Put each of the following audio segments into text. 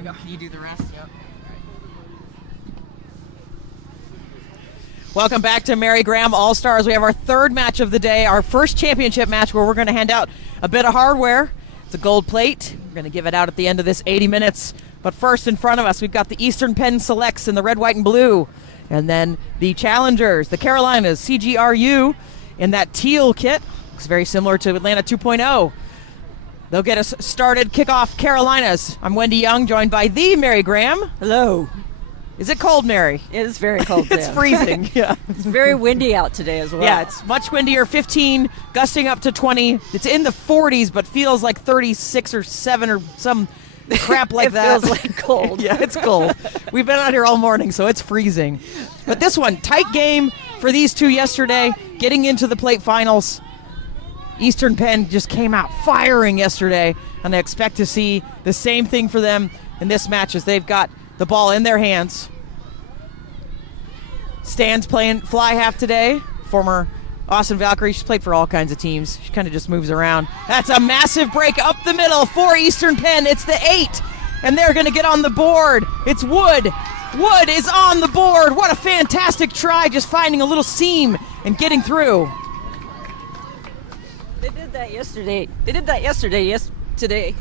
you go. You do the rest. Yep. Welcome back to Mary Graham All-Stars. We have our third match of the day, our first championship match where we're going to hand out a bit of hardware. It's a gold plate. We're going to give it out at the end of this 80 minutes. But first in front of us, we've got the Eastern Penn Selects in the red, white, and blue. And then the Challengers, the Carolinas, CGRU in that teal kit. Looks very similar to Atlanta 2.0. They'll get us started. Kickoff Carolinas. I'm Wendy Young, joined by the Mary Graham. Hello. Is it cold, Mary? It is very cold. It's freezing. Yeah. It's very windy out today as well. Yeah, it's much windier, 15, gusting up to 20. It's in the 40s, but feels like 36 or 7 or some crap like that. It feels like cold. Yeah, it's cold. We've been out here all morning, so it's freezing. But this one, tight game for these two yesterday, getting into the plate finals. Eastern Penn just came out firing yesterday, and I expect to see the same thing for them in this match as they've got the ball in their hands. Stan's playing fly half today. Former Austin Valkyrie. She's played for all kinds of teams. She kind of just moves around. That's a massive break up the middle for Eastern Penn. It's the 8, and they're going to get on the board. It's Wood. Wood is on the board. What a fantastic try, just finding a little seam and getting through. They did that yesterday. Today,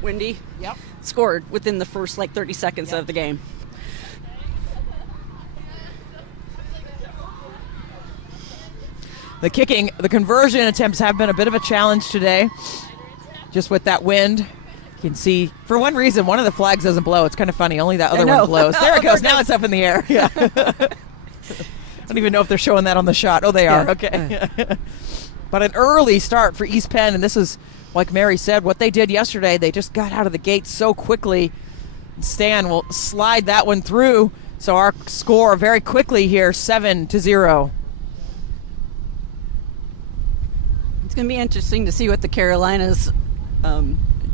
Wendy. Yep. Scored within the first 30 seconds of the game. The kicking, the conversion attempts have been a bit of a challenge today, just with that wind. You can see, for one reason, one of the flags doesn't blow. It's kind of funny. Only that other one blows. There it goes. Now it's up in the air. Yeah. I don't even know if they're showing that on the shot. Oh, they are. Yeah. Okay. But an early start for East Penn, and this is, like Mary said, what they did yesterday. They just got out of the gate so quickly. Stan will slide that one through. So our score very quickly here, 7-0. It's going to be interesting to see what the Carolinas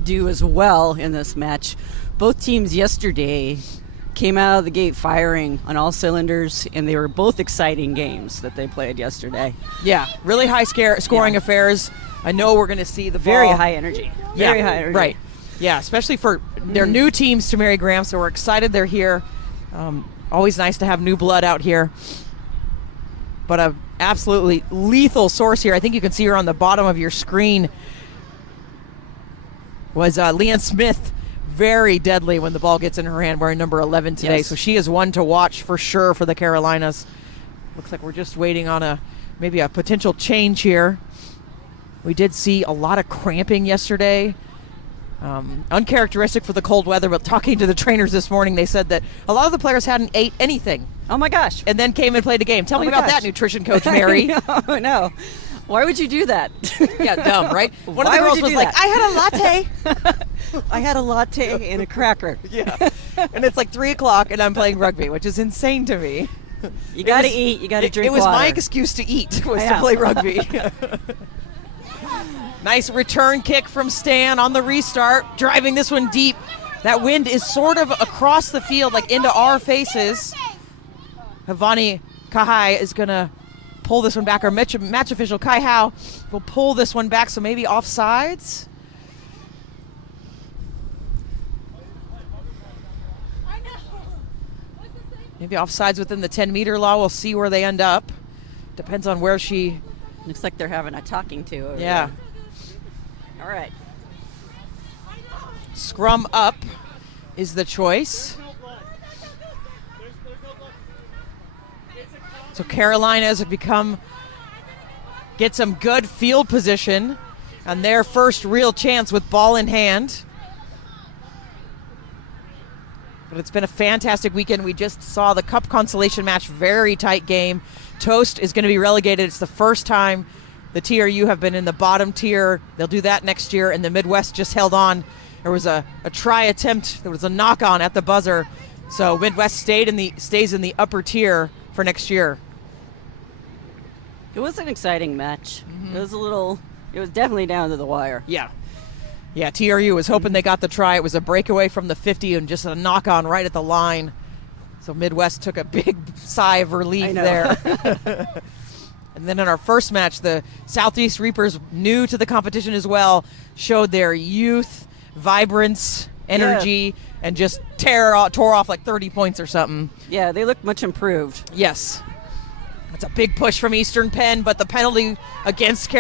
do as well in this match. Both teams yesterday came out of the gate firing on all cylinders, and they were both exciting games that they played yesterday. Yeah, really high scoring affairs. I know we're going to see the very ball. high energy. Yeah, very high energy. Right. Yeah, especially for their new teams to Mary Graham, so we're excited they're here. Always nice to have new blood out here. But a absolutely lethal source here. I think you can see her on the bottom of your screen. Was Leanne Smith. Very deadly when the ball gets in her hand, wearing number 11 today. Yes. So she is one to watch for sure for the Carolinas. Looks like we're just waiting on maybe a potential change here. We did see a lot of cramping yesterday. Uncharacteristic for the cold weather, but talking to the trainers this morning, they said that a lot of the players hadn't ate anything. Oh my gosh. And then came and played a game. Tell me about that, nutrition coach Mary. No. Why would you do that? Yeah, dumb, right? One Why of the girls would was you do like, that? I had a latte. I had a latte and a cracker. Yeah. And it's 3 o'clock and I'm playing rugby, which is insane to me. You got to eat, you got to drink water. It was water. my excuse to eat, was to play rugby. Nice return kick from Stan on the restart, driving this one deep. That wind is sort of across the field, into our faces. Havani Kahai is going to pull this one back. Our match official, Kai Howe, will pull this one back, so maybe offsides. Maybe offsides within the 10-meter law. We'll see where they end up. Depends on where she... Looks like they're having a talking to over Yeah. there. All right. Scrum up is the choice. So Carolinas have get some good field position on their first real chance with ball in hand. But it's been a fantastic weekend. We just saw the Cup consolation match, very tight game. Toast is going to be relegated. It's the first time the TRU have been in the bottom tier. They'll do that next year, and the Midwest just held on. There was a try attempt. There was a knock-on at the buzzer. So Midwest stays in the upper tier for next year. It was an exciting match. Mm-hmm. It was definitely down to the wire. Yeah. Yeah, TRU was hoping they got the try. It was a breakaway from the 50 and just a knock-on right at the line. So Midwest took a big sigh of relief there. And then in our first match, the Southeast Reapers, new to the competition as well, showed their youth, vibrance, energy and just tore off like 30 points or something. Yeah, they look much improved. Yes. It's a big push from Eastern Penn, but the penalty against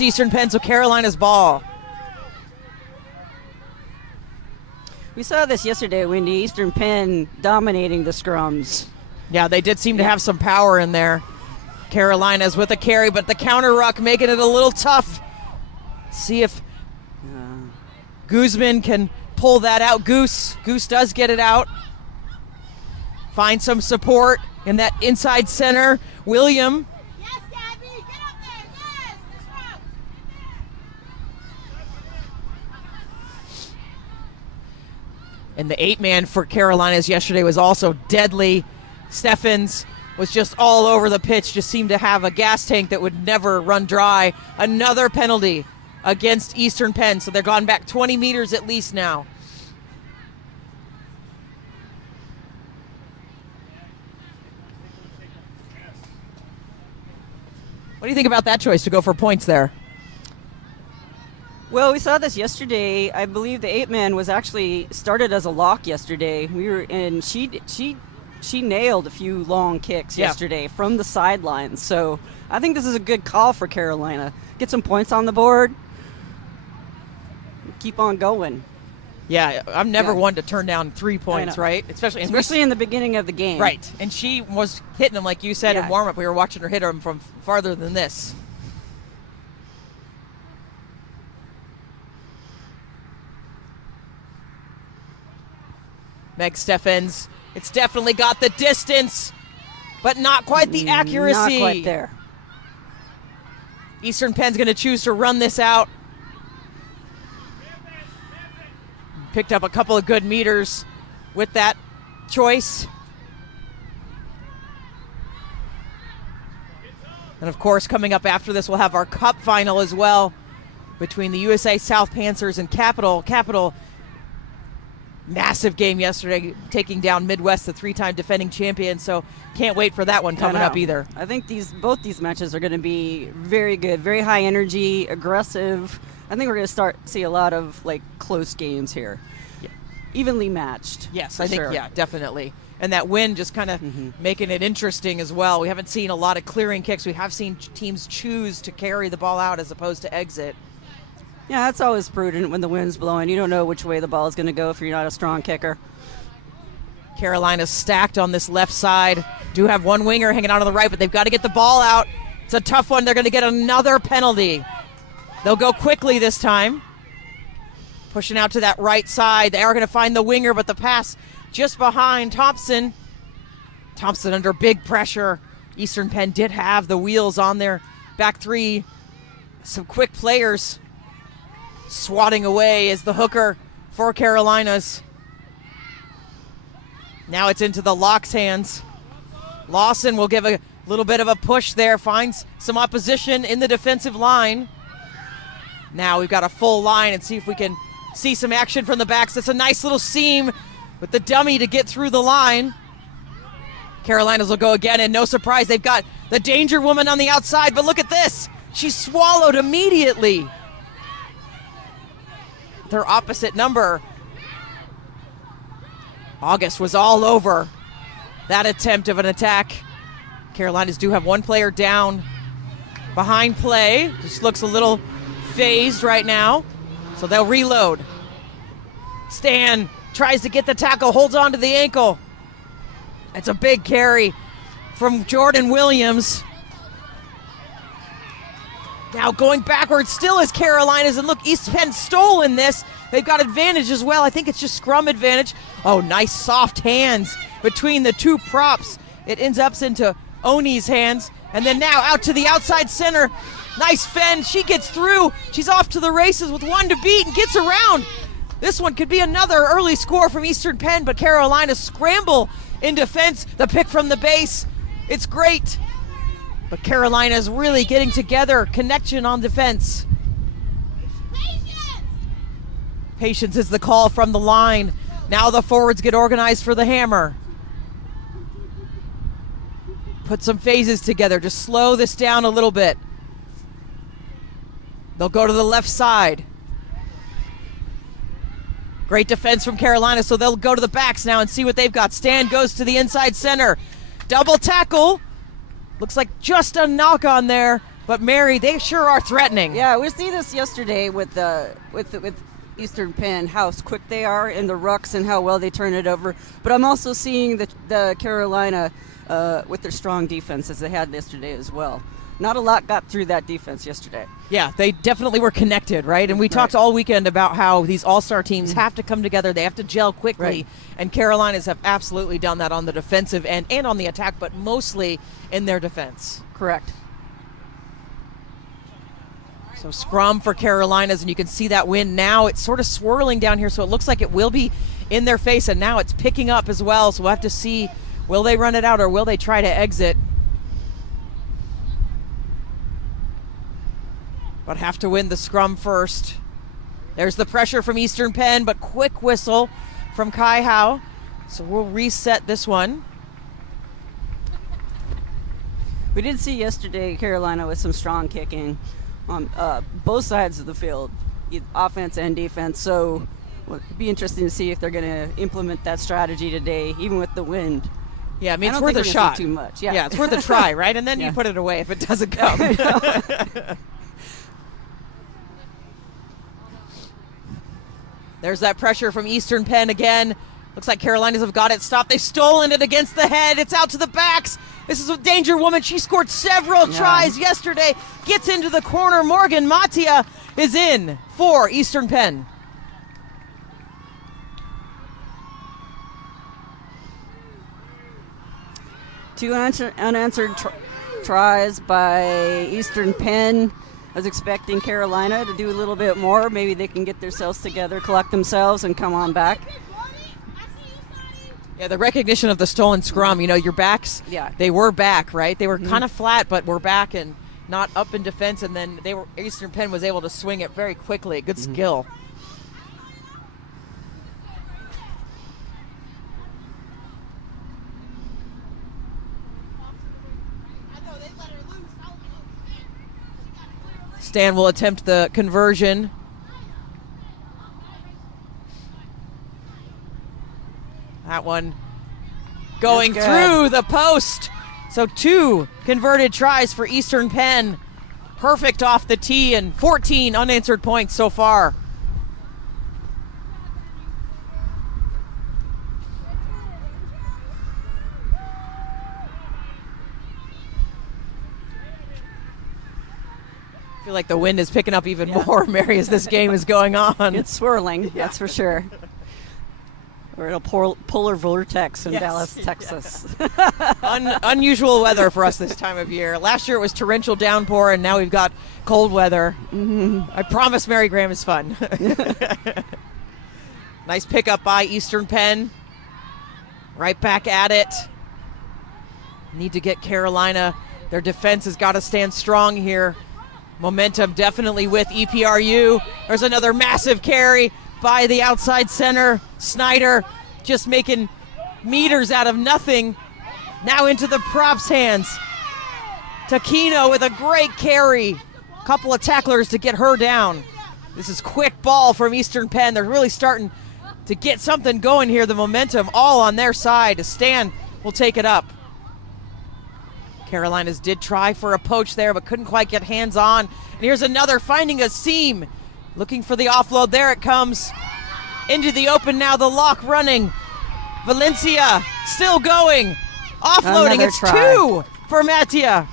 Eastern Penn, so Carolina's ball. We saw this yesterday when the Eastern Penn dominating the scrums. Yeah, they did seem to have some power in there. Carolina's with a carry, but the counter ruck making it a little tough. See if Guzman can pull that out. Goose does get it out. Find some support in that inside center. William. Yes, Gabby, get up there. Yes, this route. And the 8-man for Carolinas yesterday was also deadly. Steffens was just all over the pitch, just seemed to have a gas tank that would never run dry. Another penalty against Eastern Penn, so they're gone back 20 meters at least now. What do you think about that choice to go for points there? Well, we saw this yesterday. I believe the 8-man was actually started as a lock yesterday. She nailed a few long kicks yesterday from the sidelines. So I think this is a good call for Carolina. Get some points on the board. Keep on going. Yeah, I'm never one to turn down 3 points, right? Especially in the beginning of the game. Right, and she was hitting them, like you said, in warm-up. We were watching her hit them from farther than this. Meg Steffens, it's definitely got the distance, but not quite the accuracy. Not quite there. Eastern Penn's going to choose to run this out. Picked up a couple of good meters with that choice. And of course, coming up after this, we'll have our cup final as well between the USA South Panthers and Capital. Capital, massive game yesterday, taking down Midwest, the 3-time defending champion. So can't wait for that one coming up either. I think both these matches are going to be very good, very high energy, aggressive. I think we're going to see a lot of close games here. Yeah. Evenly matched. Yes, I think, definitely. And that win just kind of making it interesting as well. We haven't seen a lot of clearing kicks. We have seen teams choose to carry the ball out as opposed to exit. Yeah, that's always prudent when the wind's blowing. You don't know which way the ball is going to go if you're not a strong kicker. Carolina's stacked on this left side. Do have one winger hanging out on the right, but they've got to get the ball out. It's a tough one. They're going to get another penalty. They'll go quickly this time. Pushing out to that right side. They are going to find the winger, but the pass just behind Thompson. Thompson under big pressure. Eastern Penn did have the wheels on their back three. Some quick players swatting away as the hooker for Carolinas. Now it's into the Locks' hands. Lawson will give a little bit of a push there, finds some opposition in the defensive line. Now we've got a full line and see if we can see some action from the backs. That's a nice little seam with the dummy to get through the line. Carolinas will go again, and no surprise, they've got the danger woman on the outside, but look at this. She's swallowed immediately. Their opposite number. August was all over that attempt of an attack. Carolinas do have one player down behind play. Just looks a little phased right now, so they'll reload. Stan tries to get the tackle, holds on to the ankle. It's a big carry from Jordan Williams. Now going backwards still is Carolinas, and look, East Penn stolen this. They've got advantage as well. I think it's just scrum advantage. Oh, nice soft hands between the two props. It ends up into Oni's hands, and then now out to the outside center. Nice fend, she gets through. She's off to the races with one to beat and gets around. This one could be another early score from Eastern Penn, but Carolina scramble in defense. The pick from the base, it's great. But Carolina's really getting together, connection on defense. Patience is the call from the line. Now the forwards get organized for the hammer. Put some phases together to slow this down a little bit. They'll go to the left side. Great defense from Carolina, so they'll go to the backs now and see what they've got. Stan goes to the inside center. Double tackle. Looks like just a knock on there, but Mary, they sure are threatening. Yeah, we see this yesterday with Eastern Penn, how quick they are in the rucks and how well they turn it over. But I'm also seeing the Carolina with their strong defense as they had yesterday as well. Not a lot got through that defense yesterday. Yeah, they definitely were connected, right? And we talked all weekend about how these all-star teams have to come together. They have to gel quickly. Right. And Carolinas have absolutely done that on the defensive end and on the attack, but mostly in their defense. Correct. So scrum for Carolinas, and you can see that wind now. It's sort of swirling down here, so it looks like it will be in their face, and now it's picking up as well. So we'll have to see, will they run it out or will they try to exit? But have to win the scrum first. There's the pressure from Eastern Penn, but quick whistle from Kai Howe. So we'll reset this one. We did see yesterday Carolina with some strong kicking on both sides of the field, offense and defense. So it'd be interesting to see if they're going to implement that strategy today, even with the wind. Yeah, I mean, I it's don't worth think a we're gonna shot. see too much. Yeah, it's worth a try, right? And then Yeah. you put it away if it doesn't come. There's that pressure from Eastern Penn again. Looks like Carolinas have got it stopped. They've stolen it against the head. It's out to the backs. This is a danger woman. She scored several tries yesterday. Gets into the corner. Morgan Matia is in for Eastern Penn. Two unanswered tries by Eastern Penn. I was expecting Carolina to do a little bit more. Maybe they can get themselves together, collect themselves, and come on back. Yeah, the recognition of the stolen scrum. You know, your backs, they were back, right? They were kind of flat, but were back and not up in defense. And then Eastern Penn was able to swing it very quickly. Good skill. Stan will attempt the conversion. That one going through the post. So 2 converted tries for Eastern Penn. Perfect off the tee and 14 unanswered points so far. I feel like the wind is picking up even more, Mary, as this game is going on. It's swirling, that's for sure. We're in a polar vortex in Dallas, Texas. Unusual weather for us this time of year. Last year it was torrential downpour, and now we've got cold weather. I promise Mary Graham is fun. Nice pickup by Eastern Penn. Right back at it. Need to get Carolina. Their defense has got to stand strong here. Momentum definitely with EPRU. There's another massive carry by the outside center. Snyder just making meters out of nothing. Now into the props' hands. Taquino with a great carry. Couple of tacklers to get her down. This is quick ball from Eastern Penn. They're really starting to get something going here. The momentum all on their side. Stan will take it up. Carolinas did try for a poach there, but couldn't quite get hands on. And here's another finding a seam. Looking for the offload. There it comes. Into the open now. The lock running. Valencia still going. Offloading. Another It's try. 2 for Matia.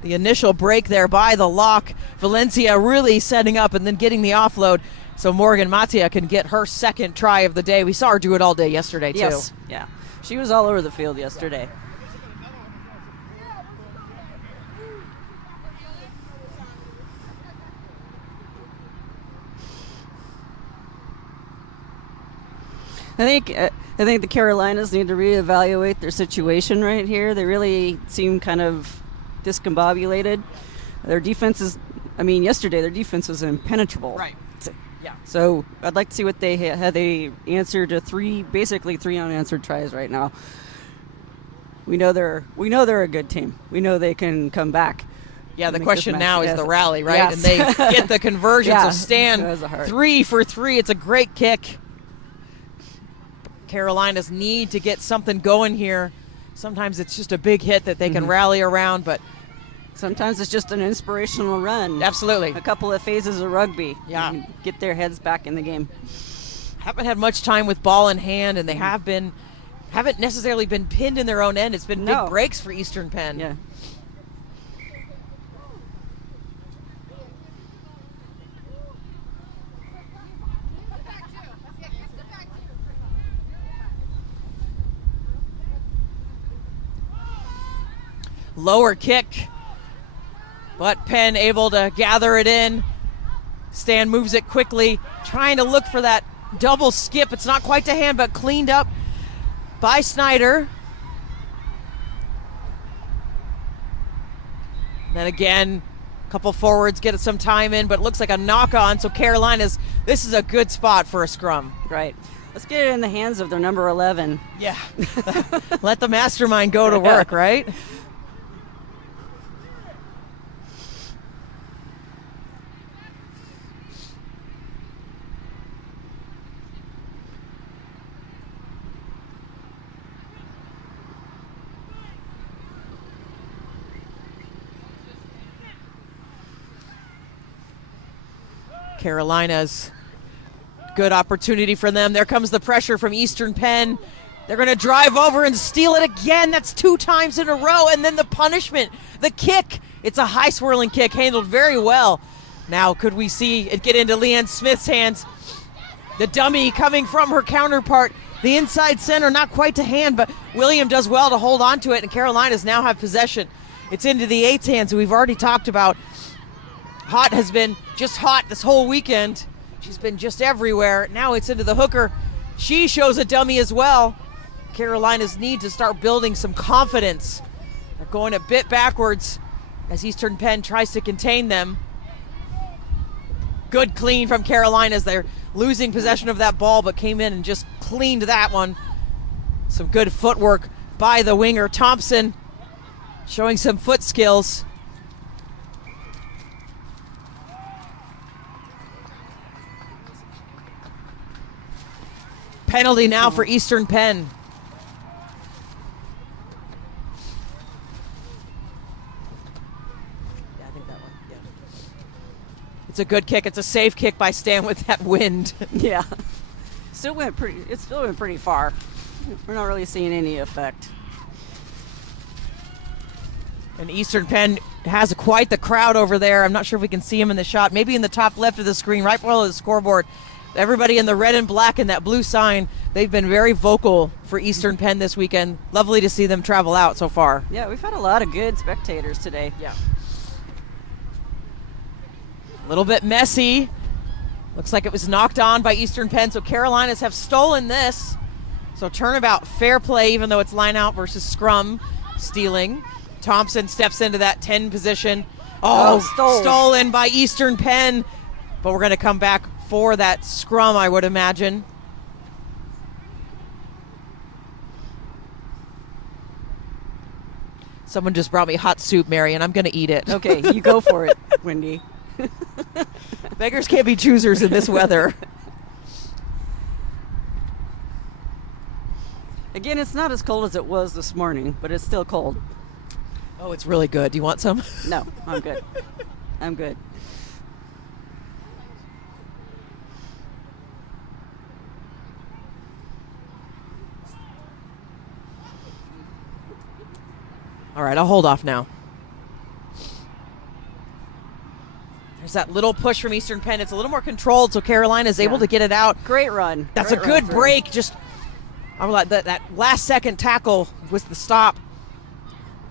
The initial break there by the lock. Valencia really setting up and then getting the offload. So Morgan Matia can get her second try of the day. We saw her do it all day yesterday, too. Yes, yeah. She was all over the field yesterday. I think the Carolinas need to reevaluate their situation right here. They really seem kind of discombobulated. Their defense is, yesterday their defense was impenetrable. Right. Yeah. So I'd like to see what they had. They answered to basically three unanswered tries right now. we know they're a good team. We know they can come back. Yeah, the Make question this now match. is Yes. the rally, right? Yes. And they get the conversion. Yeah. So Stan, That was a hard- 3 for 3. It's a great kick. Carolinas need to get something going here. Sometimes it's just a big hit that they can rally around, but Sometimes it's just an inspirational run. absolutely. A couple of phases of rugby. Yeah. And get their heads back in the game. Haven't had much time with ball in hand, and they haven't necessarily been pinned in their own end. It's been No. big breaks for Eastern Penn. Yeah. Lower kick, but Penn able to gather it in. Stan moves it quickly, trying to look for that double skip. It's not quite to hand, but cleaned up by Snyder. Then again, a couple forwards get some time in, but it looks like a knock on. So Carolina's, this is a good spot for a scrum. Right. Let's get it in the hands of their number 11. Yeah. Let the mastermind go to work, right? Carolina's good opportunity for them. There comes the pressure from Eastern Penn. They're going to drive over and steal it again. That's 2 times in a row. And then the punishment, the kick. It's a high swirling kick, handled very well. Now, could we see it get into Leanne Smith's hands? The dummy coming from her counterpart. The inside center, not quite to hand, but William does well to hold on to it. And Carolinas now have possession. It's into the 8's hands, who we've already talked about. Hot has been just hot this whole weekend. She's been just everywhere. Now it's into the hooker. She shows a dummy as well. Carolinas need to start building some confidence. They're going a bit backwards as Eastern Penn tries to contain them. Good clean from Carolinas. They're losing possession of that ball, but came in and just cleaned that one. Some good footwork by the winger. Thompson showing some foot skills. Penalty now for Eastern Penn. Yeah, I think that one. Yeah. It's a good kick. It's a safe kick by Stan with that wind. Yeah. It still went pretty far. We're not really seeing any effect. And Eastern Penn has quite the crowd over there. I'm not sure if we can see him in the shot. Maybe in the top left of the screen, right below the scoreboard. Everybody in the red and black and that blue sign, they've been very vocal for Eastern Penn this weekend. Lovely to see them travel out so far. Yeah, we've had a lot of good spectators today. Yeah. A little bit messy. Looks like it was knocked on by Eastern Penn, so Carolinas have stolen this. So turnabout, fair play, even though it's line out versus scrum. Stealing. Thompson steps into that 10 position. Oh, stolen by Eastern Penn. But we're going to come back for that scrum, I would imagine. Someone just brought me hot soup, Mary, and I'm going to eat it. Okay, you go for it, Wendy. Beggars can't be choosers in this weather. Again, it's not as cold as it was this morning, but it's still cold. Oh, it's really good. Do you want some? No, I'm good. I'm good. All right, I'll hold off now. There's that little push from Eastern Penn. It's a little more controlled, so Carolina's able to get it out. Great run. That's a good break. Just that last second tackle was the stop.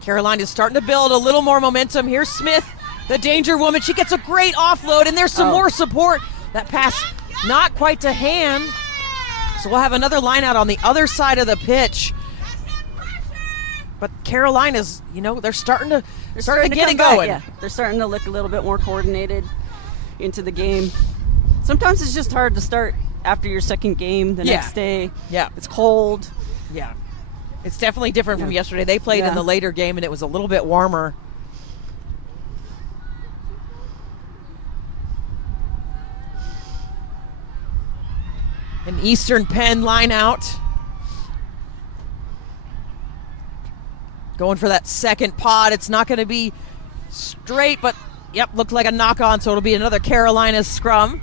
Carolina's starting to build a little more momentum. Here's Smith, the danger woman. She gets a great offload, and there's some more support. That pass not quite to hand. So we'll have another line out on the other side of the pitch. But Carolina's, they're starting to get it going. Yeah, they're starting to look a little bit more coordinated into the game. Sometimes it's just hard to start after your second game the next day. Yeah. It's cold. Yeah. It's definitely different from yesterday. They played in the later game, and it was a little bit warmer. An Eastern Penn line out. Going for that second pod. It's not going to be straight, but yep, looked like a knock on, so it'll be another Carolina scrum.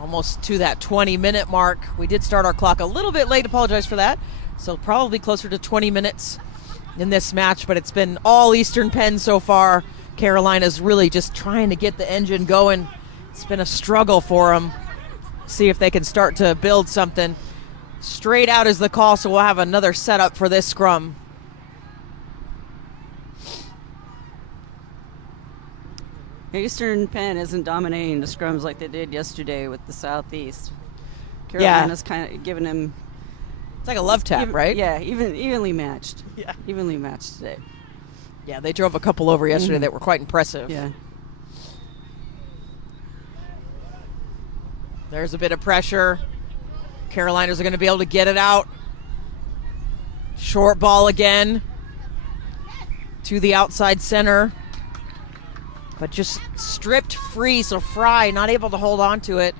Almost to that 20-minute mark. We did start our clock a little bit late, apologize for that. So probably closer to 20 minutes in this match, but it's been all Eastern Penn so far. Carolina's really just trying to get the engine going. It's been a struggle for them. See if they can start to build something. Straight out is the call, so we'll have another setup for this scrum. Eastern Penn isn't dominating the scrums like they did yesterday with the Southeast. Carolina's kind of giving him. It's like a love tap, right? Yeah, evenly matched. Yeah. Evenly matched today. Yeah, they drove a couple over yesterday that were quite impressive. Yeah. There's a bit of pressure. Carolinas are going to be able to get it out. Short ball again to the outside center. But just stripped free, so Fry not able to hold on to it.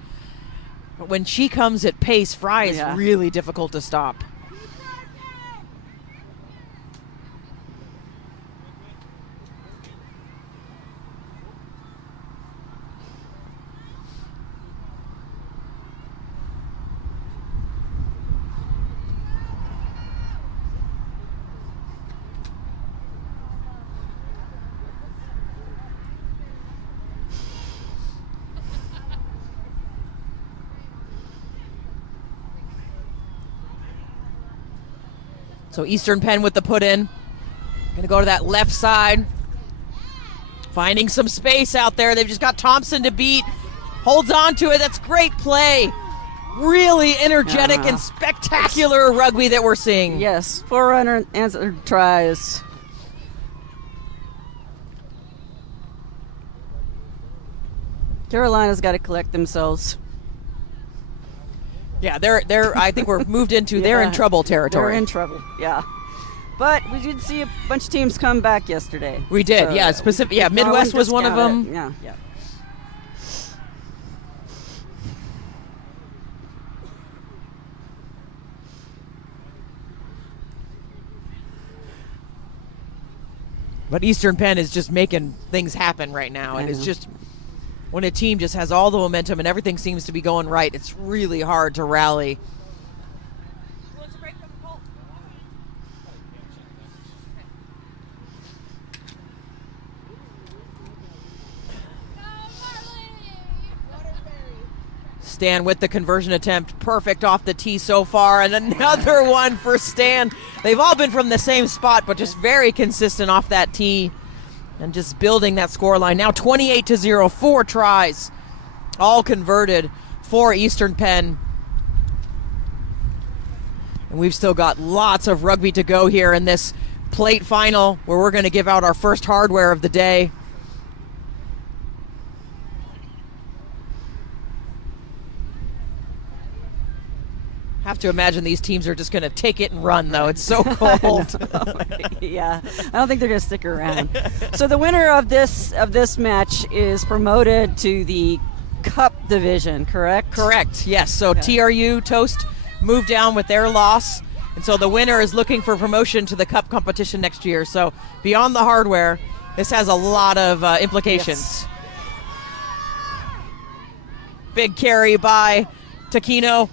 But when she comes at pace, Fry is really difficult to stop. So Eastern Penn with the put in. Going to go to that left side. Finding some space out there. They've just got Thompson to beat. Holds on to it. That's great play. Really energetic and spectacular rugby that we're seeing. Yes, 4 unanswered tries. Carolina's got to collect themselves. Yeah, they're. I think we're moved into they're in trouble territory. They're in trouble, yeah. But we did see a bunch of teams come back yesterday. We did, so yeah. Specific, yeah. Midwest was one of them. Yeah. But Eastern Penn is just making things happen right now, and it's just when a team just has all the momentum and everything seems to be going right, it's really hard to rally. Stan with the conversion attempt, perfect off the tee so far, and another one for Stan. They've all been from the same spot, but just very consistent off that tee and just building that scoreline. Now 28-0, 4 tries, all converted for Eastern Penn. And we've still got lots of rugby to go here in this plate final where we're going to give out our first hardware of the day. Have to imagine these teams are just going to take it and run, though. It's so cold. Yeah, I don't think they're going to stick around. So the winner of this match is promoted to the Cup division, correct? Correct, yes. So TRU, Toast, moved down with their loss. And so the winner is looking for promotion to the Cup competition next year. So beyond the hardware, this has a lot of implications. Yes. Big carry by Taquino.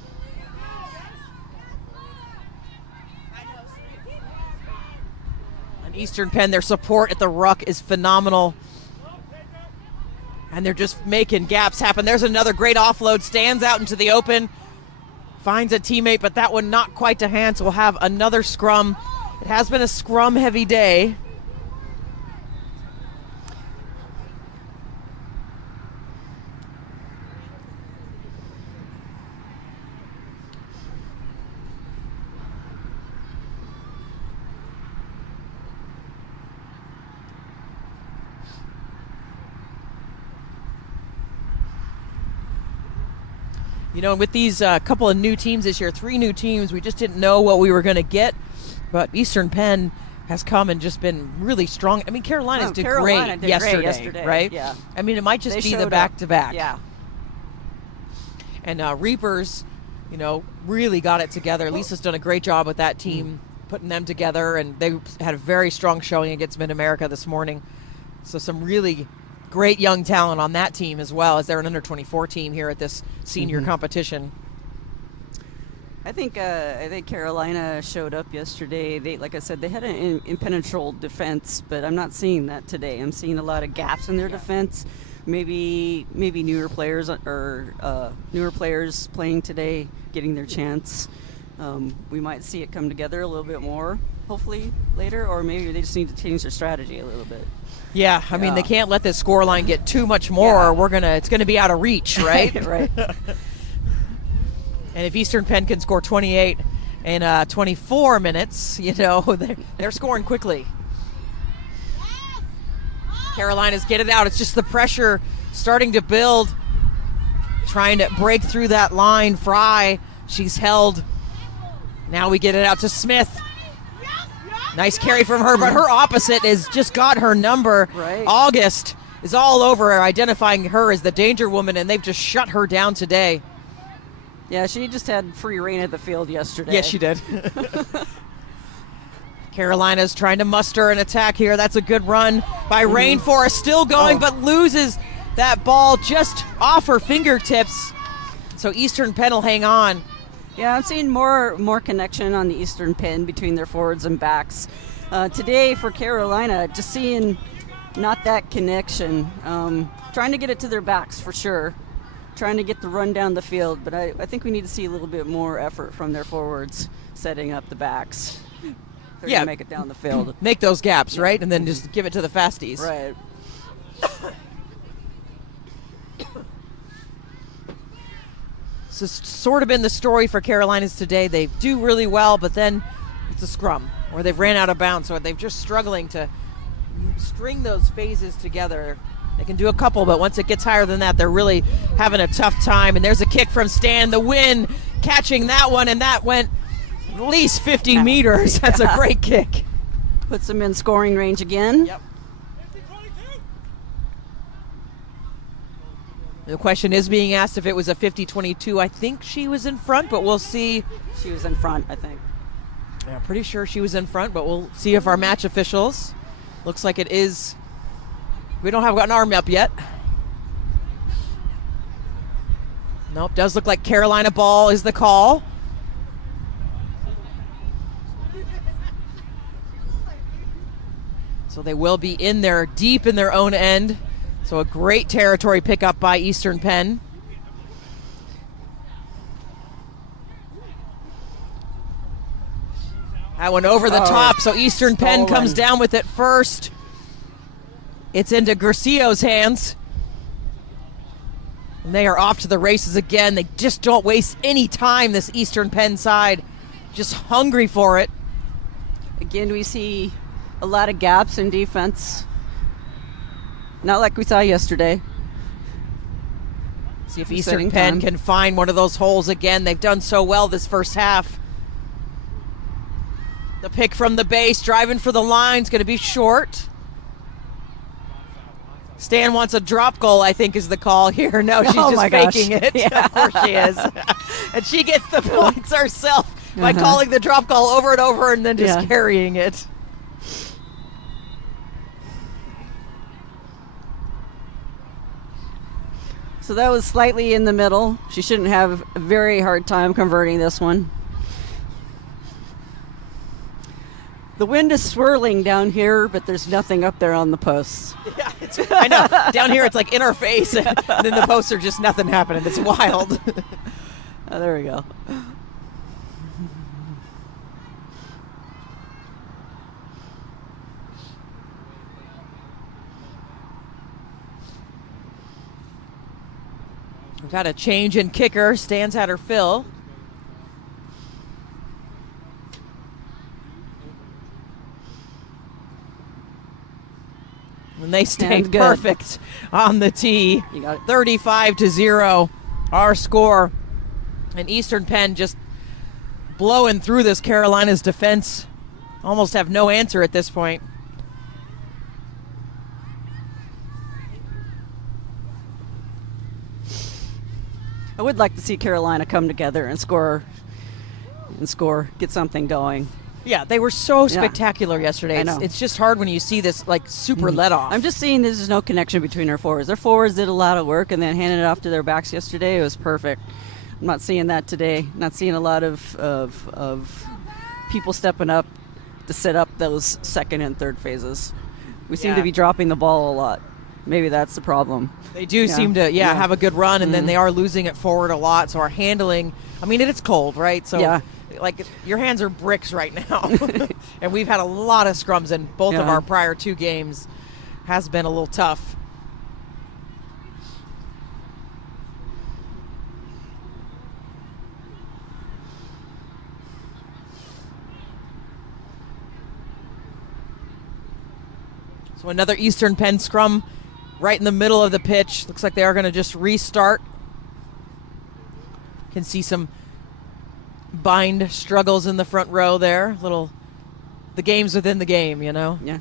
Eastern Penn, their support at the ruck is phenomenal. And they're just making gaps happen. There's another great offload, stands out into the open, finds a teammate, but that one not quite to hand, so we'll have another scrum. It has been a scrum-heavy day. You know, with these couple of new teams this year, 3 new teams, we just didn't know what we were going to get. But Eastern Penn has come and just been really strong. I mean, Carolina did great yesterday, right? Yeah. I mean, it might just be the back-to-back. Yeah. And Reapers, you know, really got it together. Lisa's done a great job with that team, putting them together, and they had a very strong showing against Mid-America this morning. So some really great young talent on that team as well, as they're an under-24 team here at this senior competition. I think Carolina showed up yesterday. They, like I said, they had an impenetrable defense, but I'm not seeing that today. I'm seeing a lot of gaps in their defense. Maybe newer players playing today, getting their chance. We might see it come together a little bit more, hopefully later, or maybe they just need to change their strategy a little bit. Yeah, I mean, they can't let this scoreline get too much more. Or it's going to be out of reach, right? Right. And if Eastern Penn can score 28 in 24 minutes, you know, they're scoring quickly. Carolina's get it out. It's just the pressure starting to build, trying to break through that line. Fry, she's held. Now we get it out to Smith. Nice carry from her, but her opposite has just got her number. Right. August is all over her, identifying her as the danger woman, and they've just shut her down today. Yeah, she just had free reign of the field yesterday. Yes, she did. Carolina's trying to muster an attack here. That's a good run by Rainforest. Still going, but loses that ball just off her fingertips. So Eastern Penn will hang on. Yeah, I'm seeing more connection on the Eastern Penn between their forwards and backs. Today for Carolina, just seeing not that connection. Trying to get it to their backs for sure. Trying to get the run down the field, but I think we need to see a little bit more effort from their forwards setting up the backs. They're gonna make it down the field. Make those gaps, right? And then just give it to the fasties. Right. So it's sort of been the story for Carolinas today. They do really well, but then it's a scrum, or they've ran out of bounds, so they're just struggling to string those phases together. They can do a couple, but once it gets higher than that, they're really having a tough time. And there's a kick from Stan, the win, catching that one, and that went at least 50 meters. That's a great kick. Puts them in scoring range again. Yep. The question is being asked if it was a 50-22. I think she was in front, but we'll see. She was in front, I think. Yeah, pretty sure she was in front, but we'll see if our match officials. Looks like it is. We don't have got an arm up yet. Nope, does look like Carolina ball is the call. So they will be in there deep in their own end. So a great territory pickup by Eastern Penn. That one over the top, so Eastern Penn comes down with it first. It's into Garcio's hands. And they are off to the races again. They just don't waste any time, this Eastern Penn side. Just hungry for it. Again, we see a lot of gaps in defense. Not like we saw yesterday. See if Eastern Penn can find one of those holes again. They've done so well this first half. The pick from the base, driving for the line, is going to be short. Stan wants a drop goal, I think is the call here. No, she's just faking it. Yeah. Of course she is. And she gets the points herself by calling the drop goal over and over and then just carrying it. So that was slightly in the middle. She shouldn't have a very hard time converting this one. The wind is swirling down here, but there's nothing up there on the posts. Yeah, I know. Down here it's like in our face, and then the posts are just nothing happening. It's wild. Oh, there we go. We've got a change in kicker. Stan's had her fill. And they stayed perfect on the tee. 35-0, our score. And Eastern Penn just blowing through this Carolina's defense. Almost have no answer at this point. I would like to see Carolina come together and score, get something going. Yeah, they were so spectacular yesterday. I know. It's just hard when you see this like super let off. I'm just seeing there's no connection between their forwards. Their forwards did a lot of work and then handed it off to their backs yesterday. It was perfect. I'm not seeing that today. Not seeing a lot of people stepping up to set up those second and third phases. We seem to be dropping the ball a lot. Maybe that's the problem. They do seem to have a good run, and then they are losing it forward a lot. So our handling, I mean, it's cold, right? So like your hands are bricks right now. And we've had a lot of scrums in both of our prior 2 games. Has been a little tough. So another Eastern Penn scrum right in the middle of the pitch. Looks like they are going to just restart. Can see some bind struggles in the front row there. The game's within the game, you know? Yeah.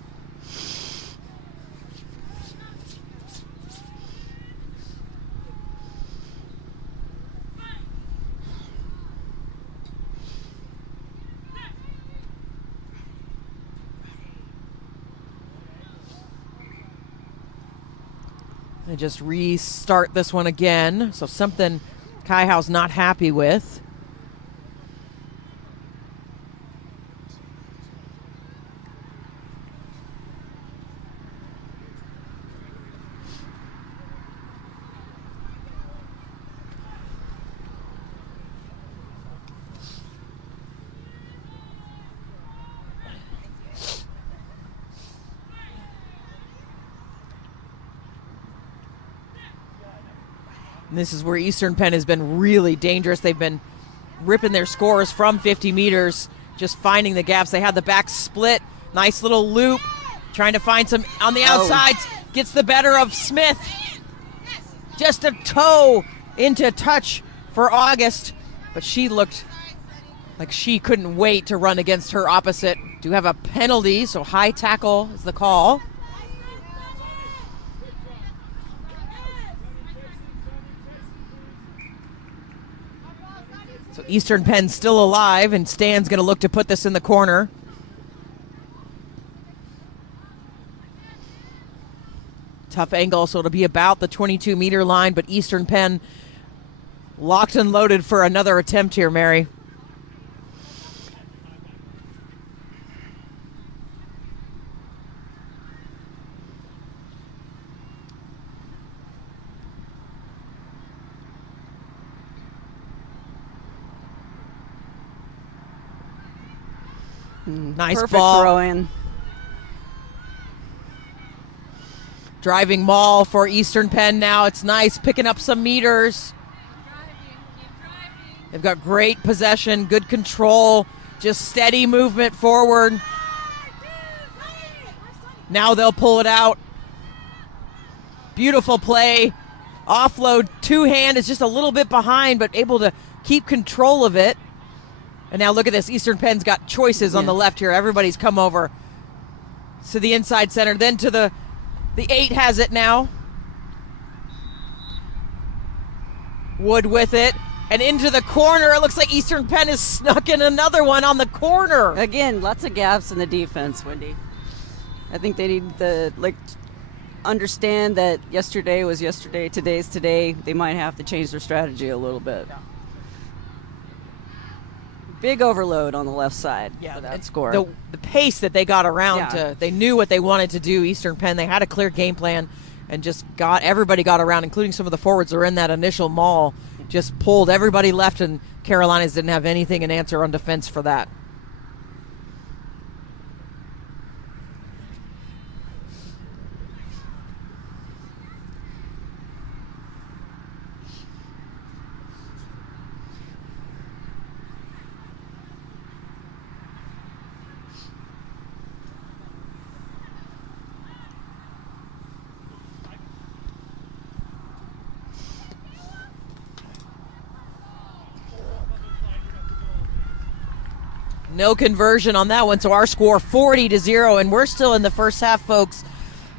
They just restart this one again. So something Kai Howe's not happy with. And this is where Eastern Penn has been really dangerous. They've been ripping their scores from 50 meters, just finding the gaps. They had the back split. Nice little loop. Trying to find some on the outsides. Gets the better of Smith. Just a toe into touch for August. But she looked like she couldn't wait to run against her opposite. Do have a penalty, so high tackle is the call. So Eastern Penn still alive, and Stan's going to look to put this in the corner. Tough angle, so it'll be about the 22-meter line, but Eastern Penn locked and loaded for another attempt here, Mary. Nice Perfect ball. Throw in. Driving maul for Eastern Penn now. It's nice, picking up some meters. They've got great possession, good control, just steady movement forward. Now they'll pull it out. Beautiful play. Offload, two-hand is just a little bit behind, but able to keep control of it. And now look at this. Eastern Penn's got choices on the left here. Everybody's come over to the inside center. Then to the 8 has it now. Wood with it. And into the corner. It looks like Eastern Penn has snuck in another one on the corner. Again, lots of gaps in the defense, Wendy. I think they need to understand that yesterday was yesterday, today's today. They might have to change their strategy a little bit. Yeah. Big overload on the left side for that score. The pace that they got around they knew what they wanted to do, Eastern Penn. They had a clear game plan and just everybody got around, including some of the forwards that were in that initial maul, just pulled everybody left, and Carolinas didn't have anything in answer on defense for that. No conversion on that one, so our score 40-0, and we're still in the first half, folks.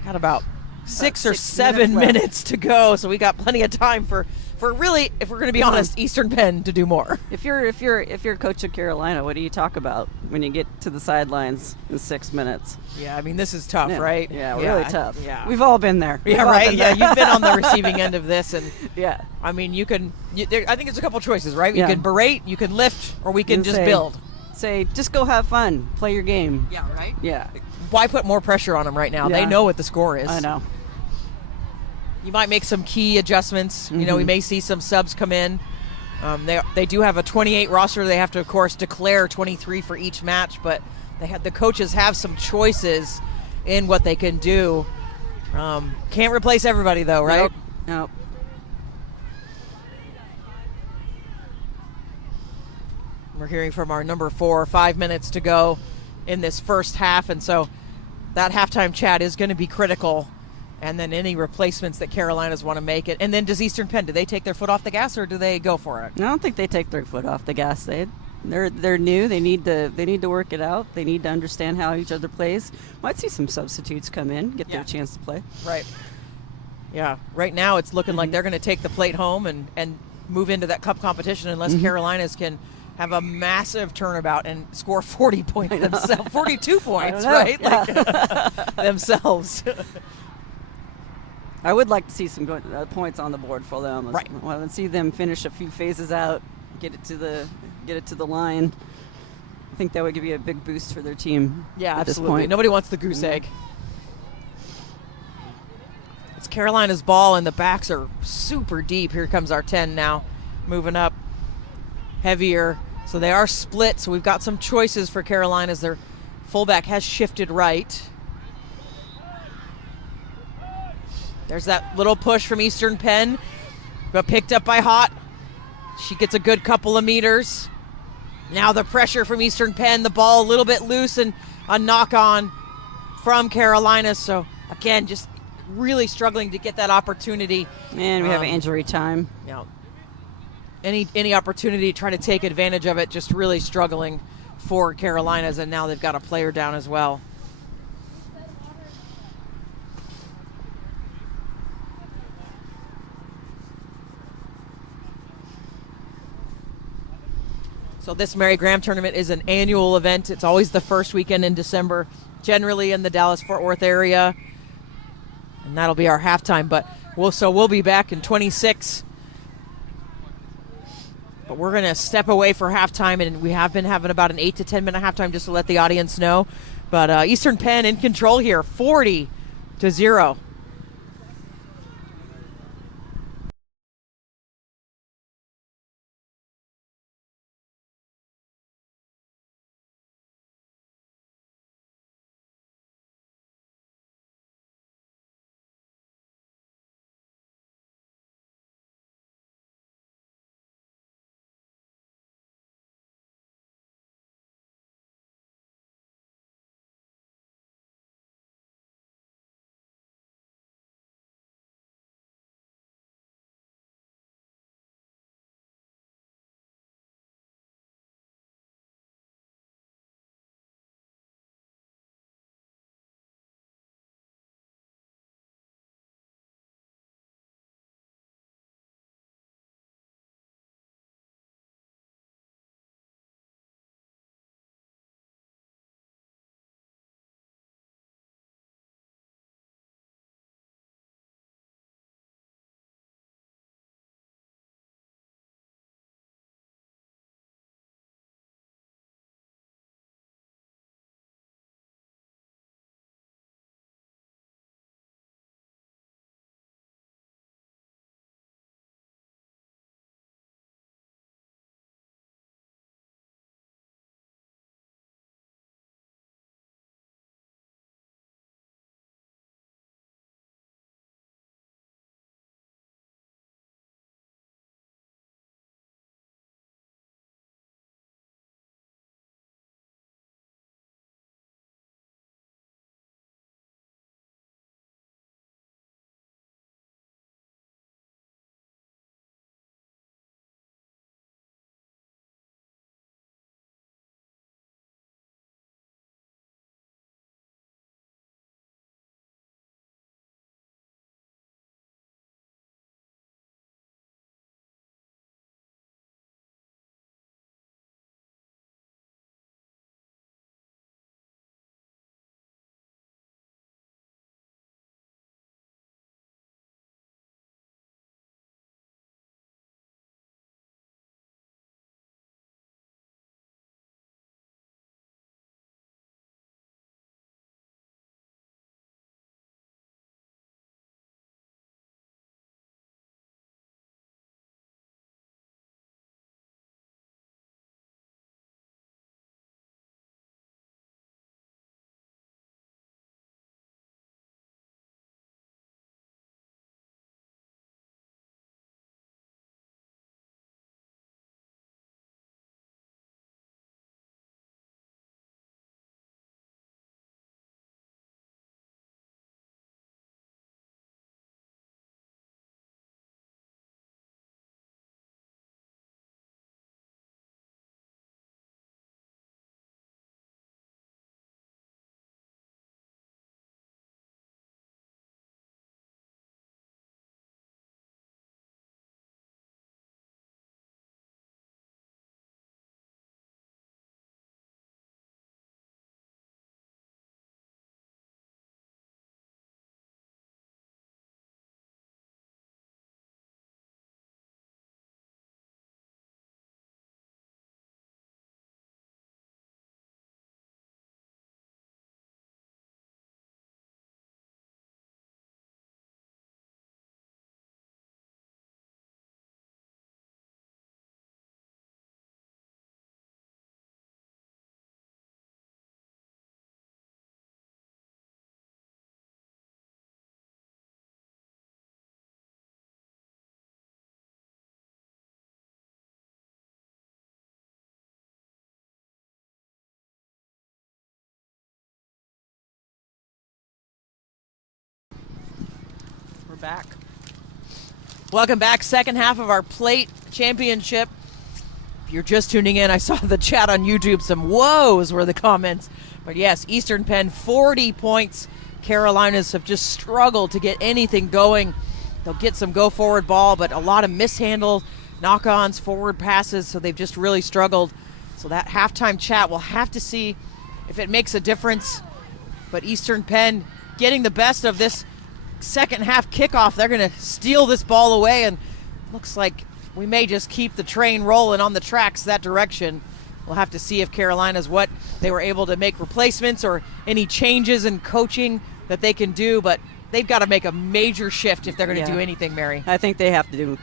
Got about 6 or 7 minutes to go, so we got plenty of time for really, if we're going to be honest, Eastern Penn to do more. If you're coach of Carolina, what do you talk about when you get to the sidelines in 6 minutes? Yeah, I mean, this is tough, right? Yeah, really tough. Yeah, we've all been there. Yeah, right. Yeah, you've been on the receiving end of this, and yeah. I mean, I think there's a couple choices, right? Yeah. You can berate, you can lift, or we can just say, build. Say, just go have fun, play your game. Yeah, right. Yeah. Why put more pressure on them right now? Yeah. They know what the score is. I know. You might make some key adjustments. You know, we may see some subs come in. They do have a 28 roster. They have to, of course, declare 23 for each match, but the coaches have some choices in what they can do. Can't replace everybody, though, right? Nope. We're hearing from our number 4, 5 minutes to go in this first half, and so that halftime chat is going to be critical. And then any replacements that Carolinas want to make it. And then does Eastern Penn, do they take their foot off the gas or do they go for it? I don't think they take their foot off the gas. They're new. They need to work it out. They need to understand how each other plays. Might see some substitutes come in, get their chance to play. Right. Yeah. Right now it's looking like they're going to take the plate home and move into that cup competition unless Carolinas can have a massive turnabout and score 40 points themselves. 42 points, right? Yeah. Like, themselves. I would like to see some good points on the board for them. Right. Well, and see them finish a few phases out, get it to the line. I think that would give you a big boost for their team. Yeah, at absolutely. This point. Nobody wants the goose egg. It's Carolina's ball, and the backs are super deep. Here comes our 10 now, moving up heavier. So they are split. So we've got some choices for Carolina as their fullback has shifted right. There's that little push from Eastern Penn, but picked up by Hott. She gets a good couple of meters. Now the pressure from Eastern Penn, the ball a little bit loose and a knock on from Carolina. So again, just really struggling to get that opportunity. And we have injury time. You know, any opportunity to try to take advantage of it, just really struggling for Carolinas, and now they've got a player down as well. So this Mary Graham tournament is an annual event. It's always the first weekend in December, generally in the Dallas-Fort Worth area. And that'll be our halftime. But we'll be back in 26. But we're going to step away for halftime, and we have been having about an 8 to 10 minute halftime just to let the audience know. But Eastern Penn in control here, 40-0. back. Welcome back. Second half of our plate championship. If you're just tuning in, I saw the chat on YouTube. Some woes were the comments. But yes, Eastern Penn, 40 points. Carolinas have just struggled to get anything going. They'll get some go-forward ball, but a lot of mishandled knock-ons, forward passes, so they've just really struggled. So that halftime chat, we'll have to see if it makes a difference. But Eastern Penn getting the best of this second half kickoff. They're going to steal this ball away, and looks like we may just keep the train rolling on the tracks that direction. We'll have to see if Carolina's what they were able to make replacements or any changes in coaching that they can do, but they've got to make a major shift if they're going to do anything, Mary. I think they have to do.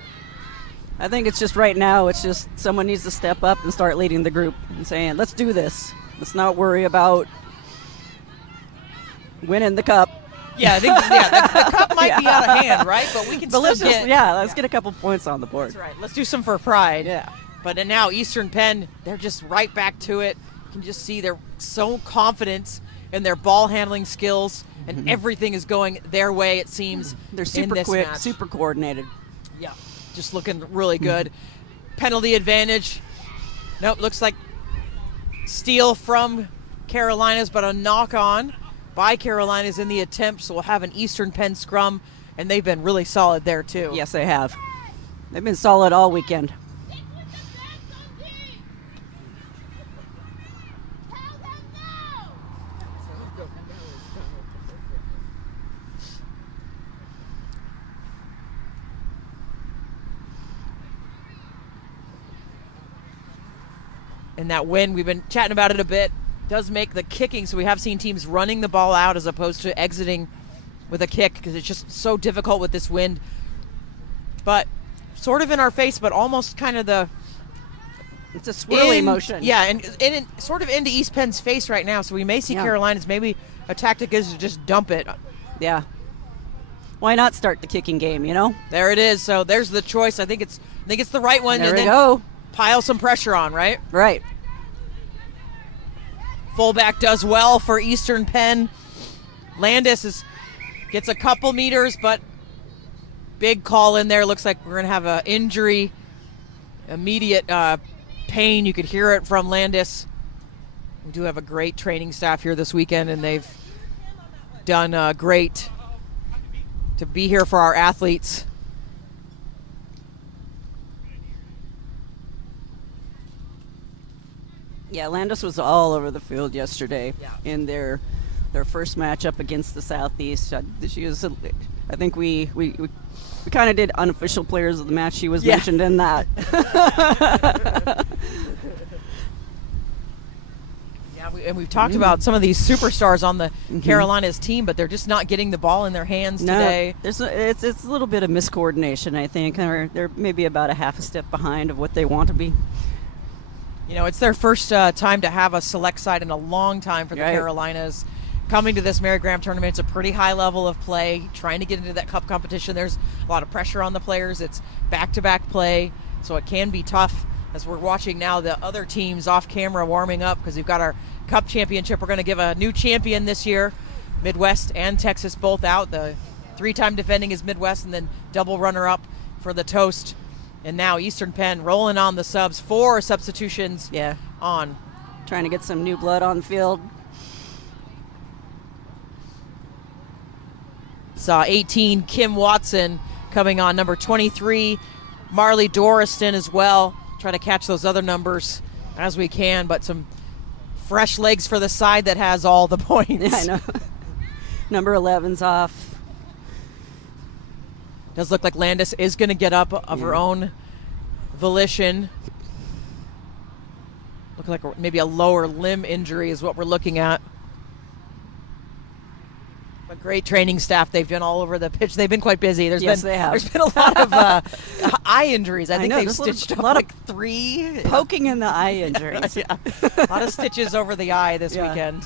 I think it's just right now, it's just someone needs to step up and start leading the group and saying, let's do this. Let's not worry about winning the cup. Yeah, I think the cup might be out of hand, right? But we can still let's get... let's get a couple points on the board. That's right. Let's do some for pride. Yeah. But now Eastern Penn, they're just right back to it. You can just see they're so confident in their ball handling skills, and everything is going their way, it seems. They're super quick, super coordinated. Yeah, just looking really good. Penalty advantage. Nope, looks like steal from Carolinas, but a knock-on by Carolinas in the attempt, so we'll have an Eastern Penn scrum, and they've been really solid there too. Yes, they have. They've been solid all weekend. And that win, we've been chatting about it a bit, does make the kicking, so we have seen teams running the ball out as opposed to exiting with a kick because it's just so difficult with this wind. But sort of in our face, but almost kind of the... It's a swirly motion. Yeah, and sort of into East Penn's face right now, so we may see Carolinas, maybe a tactic is to just dump it. Yeah. Why not start the kicking game, you know? There it is, so there's the choice. I think it's the right one. There and we then go. Pile some pressure on, right? Right. Fullback does well for Eastern Penn. Landis gets a couple meters, but big call in there. Looks like we're going to have an injury, immediate pain. You could hear it from Landis. We do have a great training staff here this weekend, and they've done great to be here for our athletes. Yeah, Landis was all over the field yesterday in their first match up against the Southeast. She was, I think we kind of did unofficial players of the match. She was mentioned in that. We've talked about some of these superstars on the Carolinas team, but they're just not getting the ball in their hands today. It's a little bit of miscoordination, I think. They're maybe about a half a step behind of what they want to be. You know, it's their first time to have a select side in a long time for the Carolinas. Coming to this Mary Graham tournament, it's a pretty high level of play. Trying to get into that cup competition, there's a lot of pressure on the players. It's back-to-back play, so it can be tough. As we're watching now the other teams off camera warming up because we've got our cup championship. We're going to give a new champion this year. Midwest and Texas both out. The three-time defending is Midwest, and then double runner-up for the toast. And now Eastern Penn rolling on the subs. 4 substitutions on. Trying to get some new blood on the field. Saw 18, Kim Watson coming on. Number 23, Marley Doriston as well. Try to catch those other numbers as we can, but some fresh legs for the side that has all the points. Yeah, I know. Number 11's off. Does look like Landis is going to get up of her own volition. Look like maybe a lower limb injury is what we're looking at. A great training staff they've done all over the pitch. They've been quite busy. They have. There's been a lot of eye injuries. I think they've stitched up like 3. Poking in the eye injuries. A lot of stitches over the eye this weekend.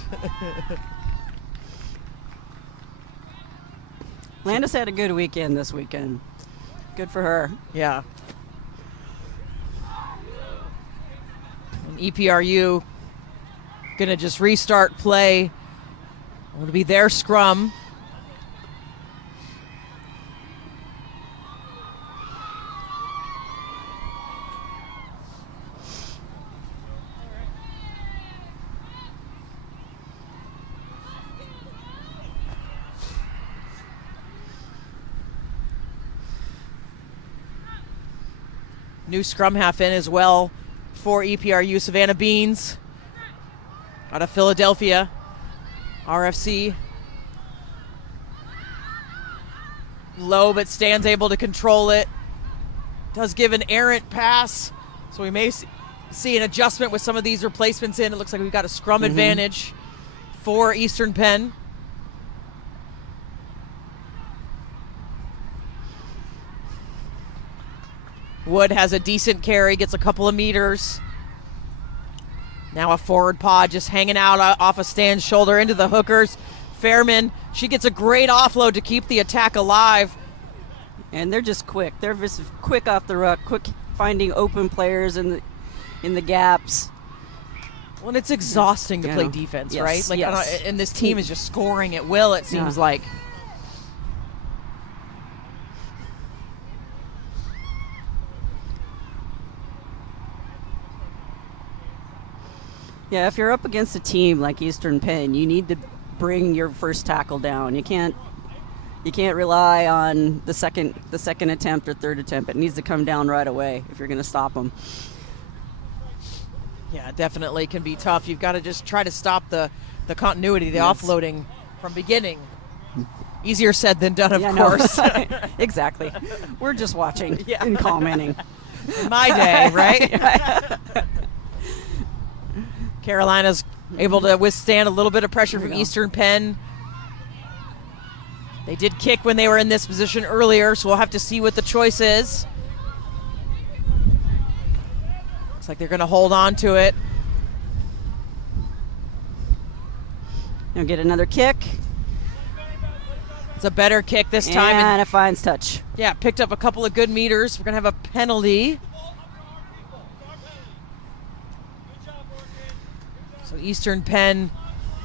Landis had a good weekend this weekend. Good for her. Yeah. And EPRU going to just restart play. It'll be their scrum. New scrum half in as well for EPRU, Savannah Beans out of Philadelphia, RFC. Low, but Stan's able to control it. Does give an errant pass, so we may see an adjustment with some of these replacements in. It looks like we've got a scrum advantage for Eastern Penn. Wood has a decent carry, gets a couple of meters. Now a forward pod just hanging out off of Stan's shoulder into the hookers. Fairman, she gets a great offload to keep the attack alive. And they're just quick. They're just quick off the ruck, quick finding open players in the gaps. Well, and it's exhausting to You play know, defense, yes, right? Like, yes. and this team is just scoring at will, it seems like. Yeah, if you're up against a team like Eastern Penn, you need to bring your first tackle down. You can't rely on the second attempt or third attempt. It needs to come down right away if you're going to stop them. Yeah, it definitely can be tough. You've got to just try to stop the continuity, the offloading from beginning. Easier said than done, of course. Exactly. We're just watching and commenting. My day, right? Carolina's able to withstand a little bit of pressure from Eastern Penn. They did kick when they were in this position earlier, so we'll have to see what the choice is. Looks like they're going to hold on to it. You'll get another kick. It's a better kick this time. And it finds touch. Yeah, picked up a couple of good meters. We're going to have a penalty. So Eastern Penn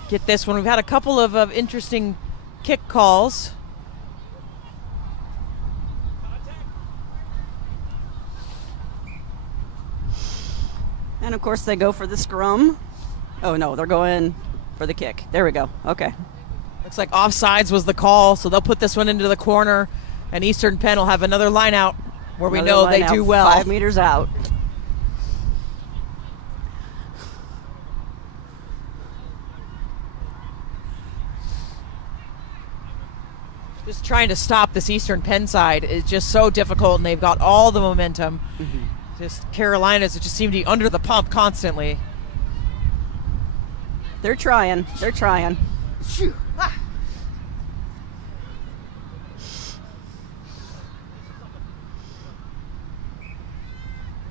get this one. We've had a couple of interesting kick calls. And of course they go for the scrum. Oh no, they're going for the kick. There we go. Okay. Looks like offsides was the call, so they'll put this one into the corner, and Eastern Penn will have another line out where we know they do well. 5 meters out. Just trying to stop this Eastern Penn side is just so difficult, and they've got all the momentum. Just Carolinas just seem to be under the pump constantly. They're trying. They're trying.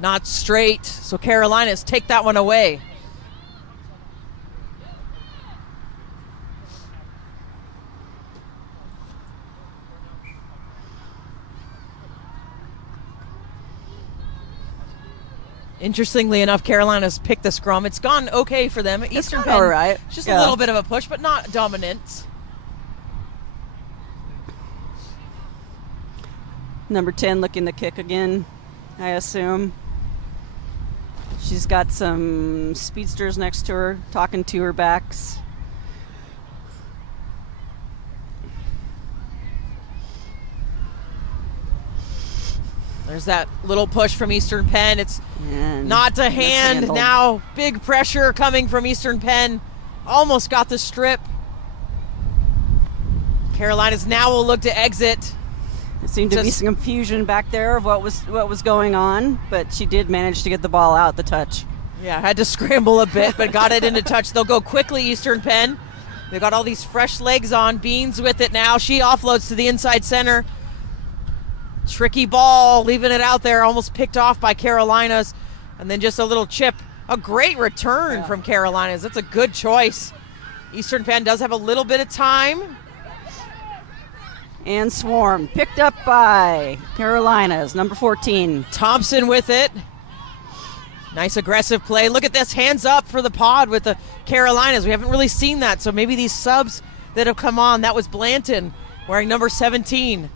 Not straight, so Carolinas take that one away. Interestingly enough, Carolina's picked the scrum. It's gone okay for them. Eastern Penn, all right. Just a little bit of a push, but not dominant. Number 10 looking to kick again, I assume. She's got some speedsters next to her, talking to her backs. There's that little push from Eastern Penn. It's And not to hand. mishandled. Now big pressure coming from Eastern Penn. Almost got the strip. Carolinas now will look to exit. There seemed to be some confusion back there of what was going on, but she did manage to get the ball out the touch. Yeah, had to scramble a bit, but got it into touch. They'll go quickly, Eastern Penn. They've got all these fresh legs on. Beans with it now. She offloads to the inside center. Tricky ball, leaving it out there, almost picked off by Carolinas. And then just a little chip. A great return from Carolinas. That's a good choice. Eastern Penn does have a little bit of time. And Swarm picked up by Carolinas, number 14. Thompson with it. Nice aggressive play. Look at this, hands up for the pod with the Carolinas. We haven't really seen that, so maybe these subs that have come on, that was Blanton wearing number 17.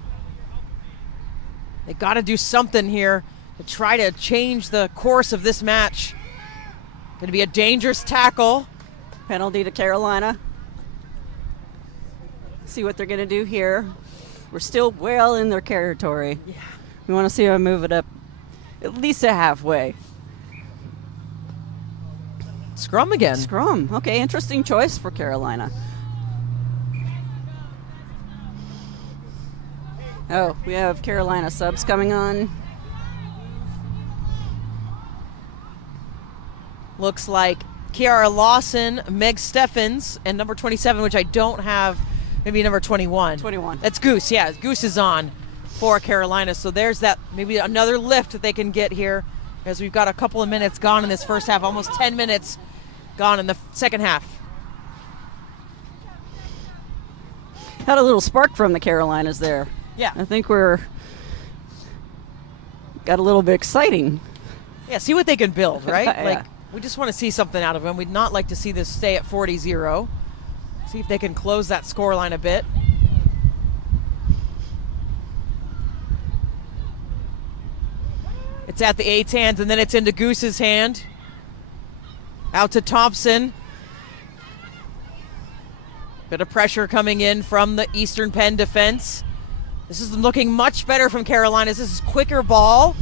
They got to do something here to try to change the course of this match. Going to be a dangerous tackle. Penalty to Carolina. See what they're going to do here. We're still well in their territory. Yeah. We want to see them move it up at least a halfway. Scrum again. Scrum. Okay, interesting choice for Carolina. Oh, we have Carolina subs coming on. Looks like Kiara Lawson, Meg Steffens, and number 27, which I don't have, maybe number 21. 21. That's Goose, yeah. Goose is on for Carolina. So there's that, maybe another lift that they can get here, as we've got a couple of minutes gone in this first half, almost 10 minutes gone in the second half. Had a little spark from the Carolinas there. Yeah. I think we're got a little bit exciting. Yeah, see what they can build, right? Yeah. Like, we just want to see something out of them. We'd not like to see this stay at 40-0. See if they can close that scoreline a bit. It's at the 8's hands, and then it's into Goose's hand. Out to Thompson. Bit of pressure coming in from the Eastern Penn defense. This is looking much better from Carolina. This is quicker ball.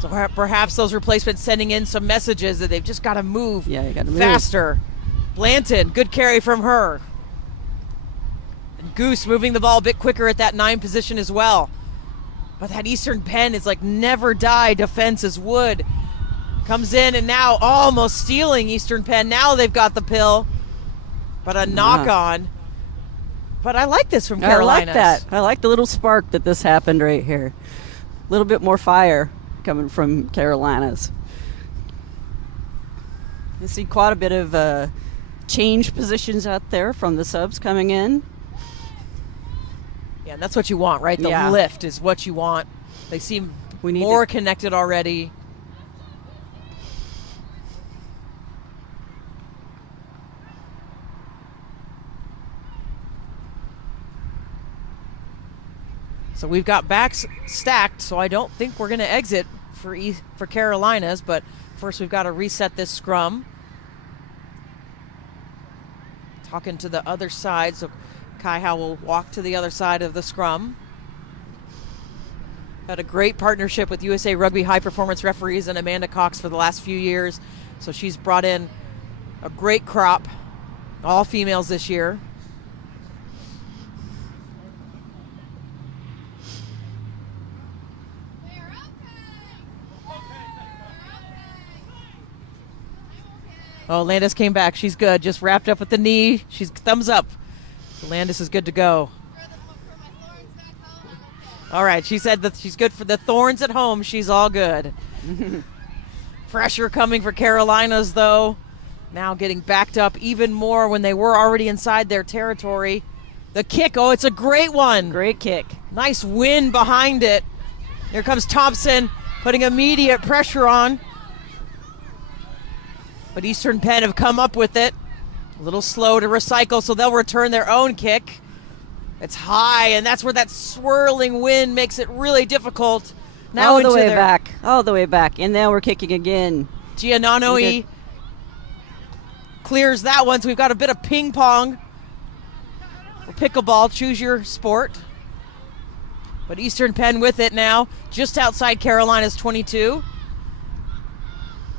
So perhaps those replacements sending in some messages that they've just got to move Yeah, you got to move faster. Blanton, good carry from her. And Goose moving the ball a bit quicker at that 9 position as well. But that Eastern Penn is like never die defense as Wood. Comes in and now almost stealing Eastern Penn. Now they've got the pill. But a knock on. But I like this from Carolina. I like that. I like the little spark that this happened right here. A little bit more fire coming from Carolinas. You see quite a bit of change positions out there from the subs coming in. Yeah, and that's what you want, right? The Yeah. lift is what you want. They seem We need more connected already. So we've got backs stacked, so I don't think we're going to exit for Carolinas, but first we've got to reset this scrum. Talking to the other side, so Kai Howe will walk to the other side of the scrum. Had a great partnership with USA Rugby High Performance Referees and Amanda Cox for the last few years, so she's brought in a great crop, all females this year. Oh, Landis came back. She's good. Just wrapped up with the knee. She's thumbs up. Landis is good to go. All right, she said that she's good for the thorns at home. She's all good. Pressure coming for Carolinas, though. Now getting backed up even more when they were already inside their territory. The kick, oh, it's a great one. Great kick. Nice win behind it. Here comes Thompson putting immediate pressure on. But Eastern Penn have come up with it. A little slow to recycle, so they'll return their own kick. It's high, and that's where that swirling wind makes it really difficult. Now all the into way their back. All the way back. And now we're kicking again. Giannanoi clears that one, so we've got a bit of ping pong. Or pickleball, choose your sport. But Eastern Penn with it now, just outside Carolina's 22.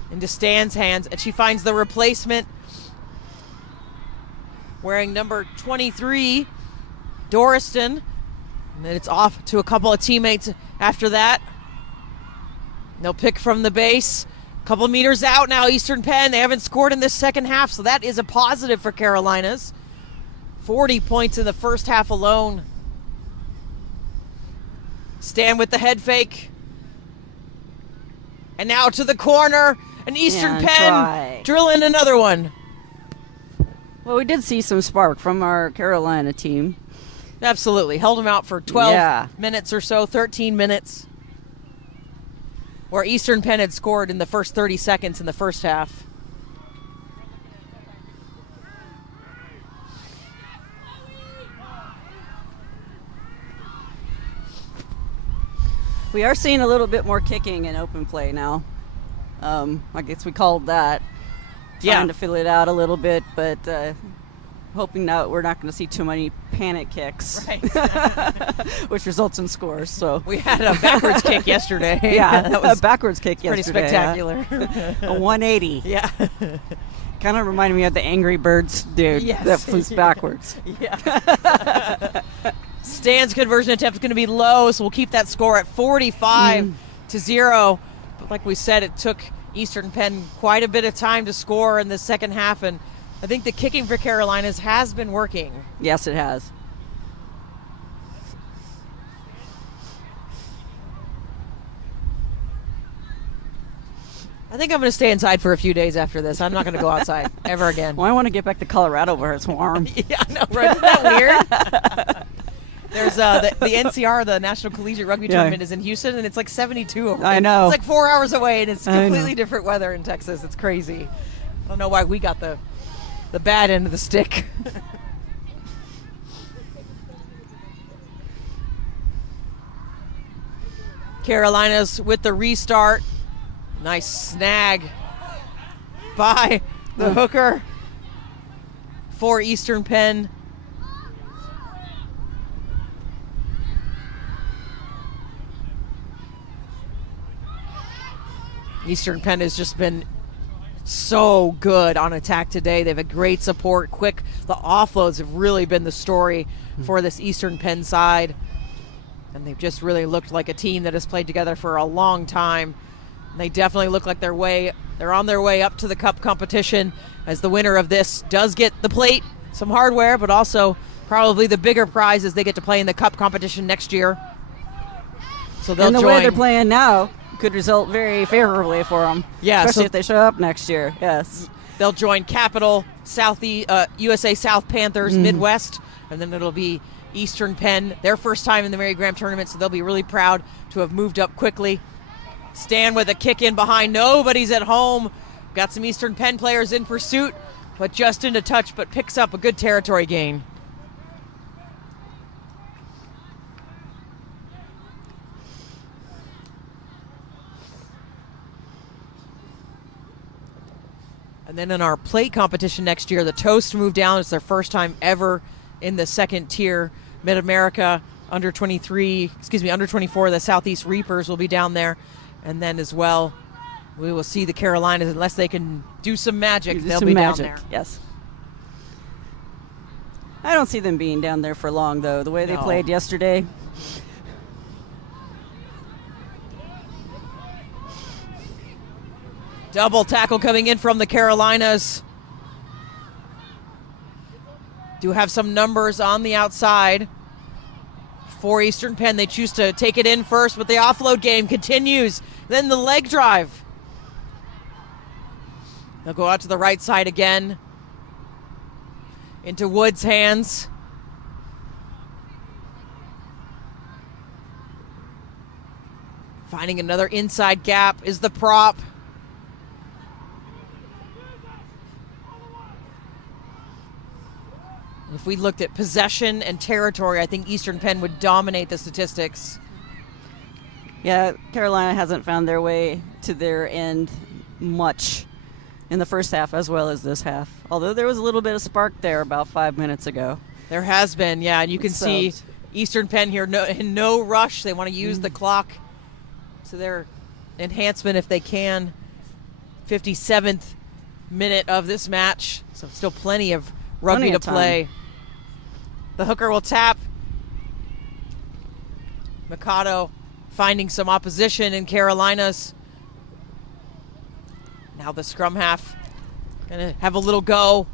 Into Stan's hands, and she finds the replacement wearing number 23, Doriston. And then it's off to a couple of teammates after that. They'll pick from the base. A couple meters out now, Eastern Penn. They haven't scored in this second half, so that is a positive for Carolinas. 40 points in the first half alone. Stan with the head fake. And now to the corner. And Eastern And Penn try. drill in another one. Well, we did see some spark from our Carolina team. Absolutely. Held them out for 12 Yeah. minutes or so, 13 minutes. Where Eastern Penn had scored in the first 30 seconds in the first half. We are seeing a little bit more kicking in open play now. I guess we called that. Yeah. Trying to fill it out a little bit, but hoping that we're not going to see too many panic kicks, Right. which results in scores. So We had a backwards kick yesterday. yeah, that was a backwards kick pretty yesterday. spectacular. A 180. Yeah. Kind of reminded me of the Angry Birds dude Yes. that flew backwards. Yeah. Stan's conversion attempt is going to be low, so we'll keep that score at 45-0. But like we said, it took Eastern Penn quite a bit of time to score in the second half, and I think the kicking for Carolinas has been working. Yes, it has. I think I'm going to stay inside for a few days after this. I'm not going to go outside ever again. Well, I want to get back to Colorado where it's warm. Yeah, I know, right? Isn't that weird? There's the NCR, the National Collegiate Rugby Yeah. Tournament, is in Houston, and it's like 72 over I there. know. It's like 4 hours away, and it's I know. completely different weather in Texas. It's crazy. I don't know why we got the bad end of the stick. Carolinas with the restart. Nice snag by the hooker for Eastern Penn. Eastern Penn has just been so good on attack today. They've had great support, quick. The offloads have really been the story for this Eastern Penn side. And they've just really looked like a team that has played together for a long time. And they definitely look like they're on their way up to the cup competition, as the winner of this does get the plate, some hardware, but also probably the bigger prize is they get to play in the cup competition next year. So they'll And the join. way they're playing now could result very favorably for them. Yeah, especially so- if they show up next year. Yes. They'll join Capital, USA South Panthers, Midwest, and then it'll be Eastern Penn, their first time in the Mary Graham tournament, so they'll be really proud to have moved up quickly. Stan with a kick in behind. Nobody's at home. Got some Eastern Penn players in pursuit, but just into touch, but picks up a good territory gain. And then in our plate competition next year, the Toast moved down. It's their first time ever in the second tier. Mid-America, under 24, the Southeast Reapers will be down there. And then as well, we will see the Carolinas, unless they can do some magic, they'll Some be magic. down there. Yes. I don't see them being down there for long, though. The way they No. played yesterday. Double tackle coming in from the Carolinas. Do have some numbers on the outside for Eastern Penn. They choose to take it in first, but the offload game continues. Then the leg drive. They'll go out to the right side again. Into Wood's hands. Finding another inside gap is the prop. If we looked at possession and territory, I think Eastern Penn would dominate the statistics. Yeah, Carolina hasn't found their way to their end much in the first half as well as this half. Although there was a little bit of spark there about 5 minutes ago. There has been, yeah, and you can see Eastern Penn here in no rush. They want to use the clock to their enhancement if they can. 57th minute of this match, so still plenty of rugby Plenty to of time. play. The hooker will tap. Mikado finding some opposition in Carolinas. Now the scrum half gonna have a little go.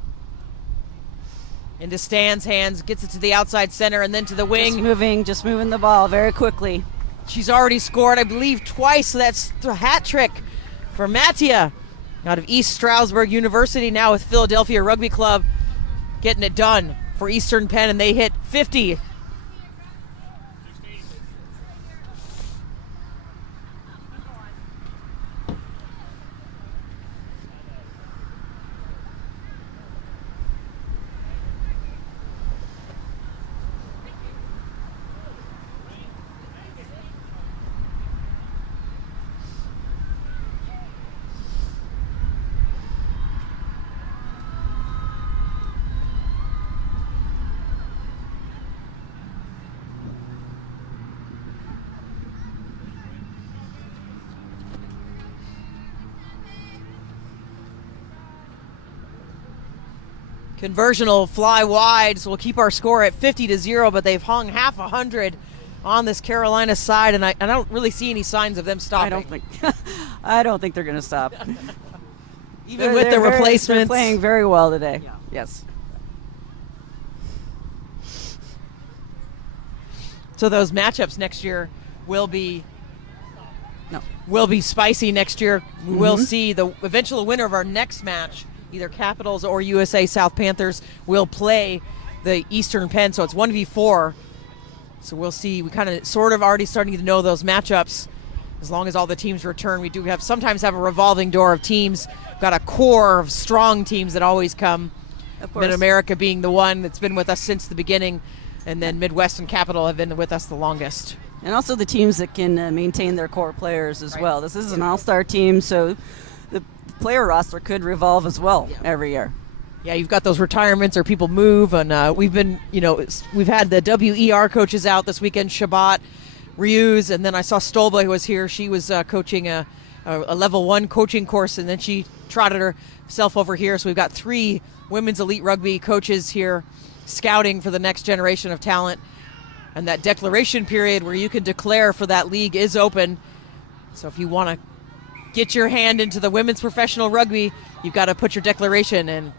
Into Stan's hands, gets it to the outside center and then to the wing. Just moving the ball very quickly. She's already scored, I believe, twice, so that's a hat trick for Mattia out of East Stroudsburg University, now with Philadelphia Rugby Club, getting it done for Eastern Penn, and they hit 50. Conversion will fly wide, so we'll keep our score at 50-0, but they've hung half 100 on this Carolina side, and I don't really see any signs of them stopping. I don't think they're going to stop. Even with the replacements. They're playing very well today. Yeah. Yes. So those matchups next year will be spicy next year. We'll see the eventual winner of our next match, either Capitals or USA South Panthers, will play the Eastern Penn. So it's 1v4. So we'll see. We kind of sort of already starting to know those matchups. As long as all the teams return, we do sometimes have a revolving door of teams. Got a core of strong teams that always come. Mid-America being the one that's been with us since the beginning, and then Midwest and Capital have been with us the longest. And also the teams that can maintain their core players as well. This is an all-star team, so the player roster could revolve as well every year. Yeah, you've got those retirements or people move, and we've had the WER coaches out this weekend, Shabbat, Ryuz, and then I saw Stolba who was here. She was coaching a level 1 coaching course, and then she trotted herself over here. So we've got 3 women's elite rugby coaches here scouting for the next generation of talent. And that declaration period where you can declare for that league is open. So if you want to get your hand into the women's professional rugby, you've got to put your declaration in.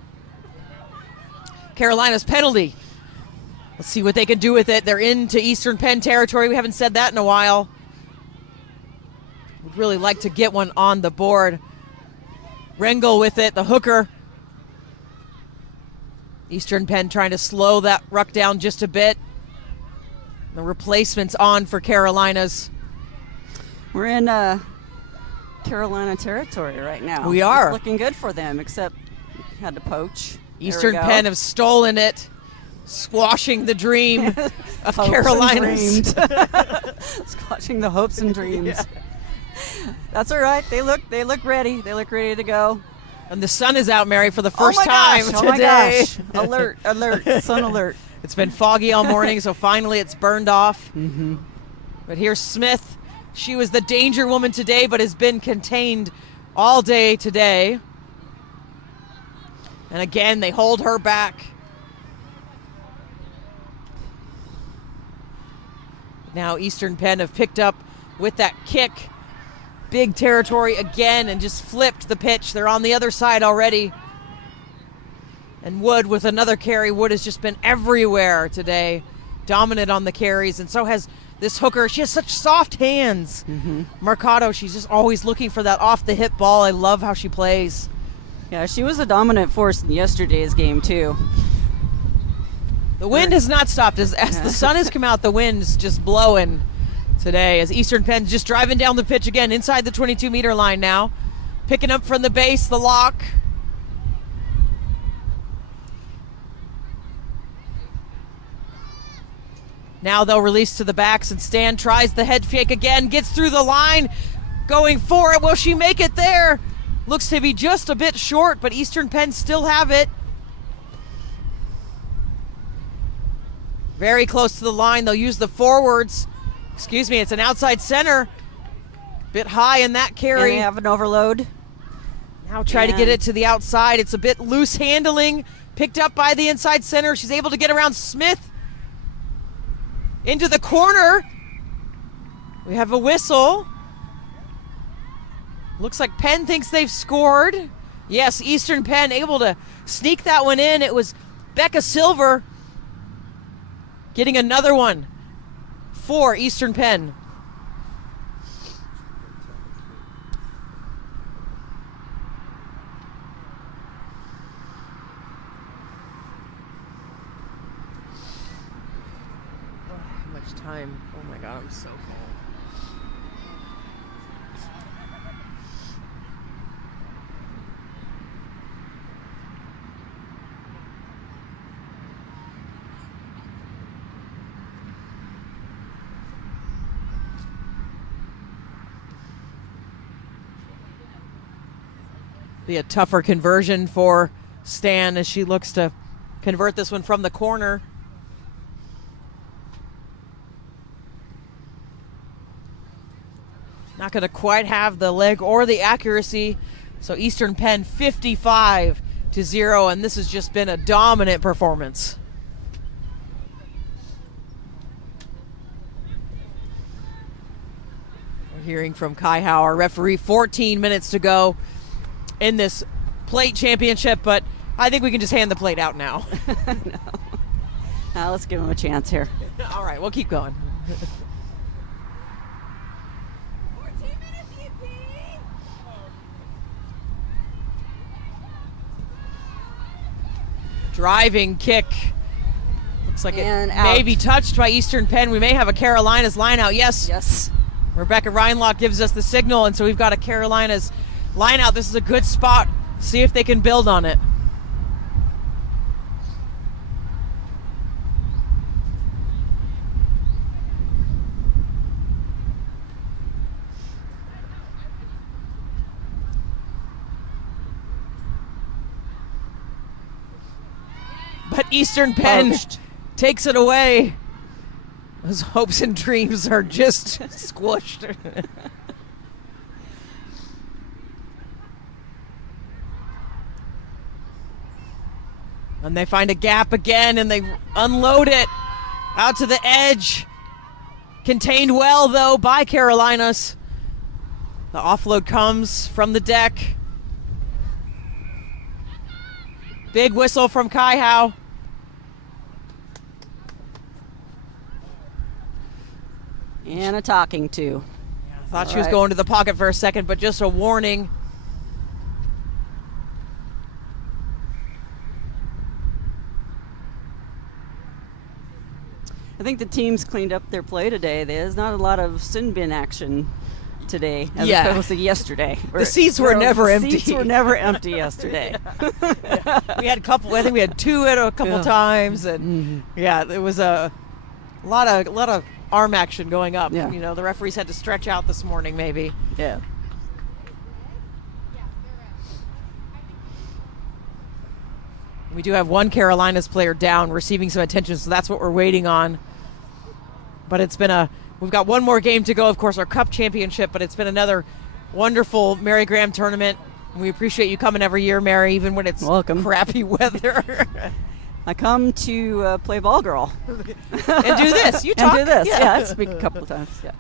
Carolina's penalty. Let's see what they can do with it. They're into Eastern Penn territory. We haven't said that in a while. Would really like to get one on the board. Rengel with it, the hooker. Eastern Penn trying to slow that ruck down just a bit. The replacement's on for Carolinas. We're in Carolina territory right now. We are. It's looking good for them, except had to poach. Eastern Penn have stolen it, squashing the dream of Carolinas. Squashing the hopes and dreams. Yeah. That's all right. They look ready. They look ready to go. And the sun is out, Mary, for the first time today. Oh my gosh. Alert, sun alert. It's been foggy all morning, so finally it's burned off. Mm-hmm. But here's Smith. She was the danger woman today, but has been contained all day today. And again, they hold her back. Now Eastern Penn have picked up with that kick. Big territory again and just flipped the pitch. They're on the other side already. And Wood with another carry. Wood has just been everywhere today. Dominant on the carries, and so has this hooker. She has such soft hands. Mm-hmm. Mercado, she's just always looking for that off-the-hip ball. I love how she plays. Yeah, she was a dominant force in yesterday's game, too. The wind has not stopped. As the sun has come out, the wind's just blowing today. As Eastern Penn's just driving down the pitch again, inside the 22-meter line now. Picking up from the base, the lock. Now they'll release to the backs, and Stan tries the head fake again, gets through the line, going for it. Will she make it there? Looks to be just a bit short, but Eastern Penn still have it. Very close to the line. They'll use the forwards. Excuse me, it's an outside center. Bit high in that carry. And they have an overload. Now try to get it to the outside. It's a bit loose handling. Picked up by the inside center. She's able to get around Smith. Into the corner. We have a whistle. Looks like Penn thinks they've scored. Yes, Eastern Penn able to sneak that one in. It was Becca Silver getting another one for Eastern Penn. Time. Oh my God, I'm so cold. Be a tougher conversion for Stan as she looks to convert this one from the corner. Not going to quite have the leg or the accuracy. So Eastern Penn 55 0, and this has just been a dominant performance. We're hearing from Kai Hau, our referee. 14 minutes to go in this plate championship, but I think we can just hand the plate out now. No. Now let's give him a chance here. All right, we'll keep going. 14 minutes, EP! Driving kick. Looks like And it may out. be touched by Eastern Penn. We may have a Carolinas line out. Yes. Yes. Rebecca Reinlock gives us the signal, and so we've got a Carolinas line out. This is a good spot. See if they can build on it. But Eastern Penn Poached. takes it away. Those hopes and dreams are just squished. And they find a gap again, and they unload it out to the edge. Contained well, though, by Carolinas. The offload comes from the deck. Big whistle from Kai Hau. And a talking to. I thought she All was right. going to the pocket for a second, but just a warning. I think the teams cleaned up their play today. There's not a lot of sin bin action today as Yeah. opposed to yesterday. The seats were never empty. Seats were never empty yesterday. We had a couple. I think we had 2 at a couple Yeah. times, and yeah, it was a lot of arm action going up. Yeah. You know, the referees had to stretch out this morning, maybe. Yeah. We do have one Carolinas player down, receiving some attention, so that's what we're waiting on. But we've got one more game to go, of course, our Cup Championship, but it's been another wonderful Mary Graham tournament. We appreciate you coming every year, Mary, even when it's Welcome. crappy weather. I come to play ball girl. And do this. You talk. And do this. Yeah, I speak a couple of times. Yeah.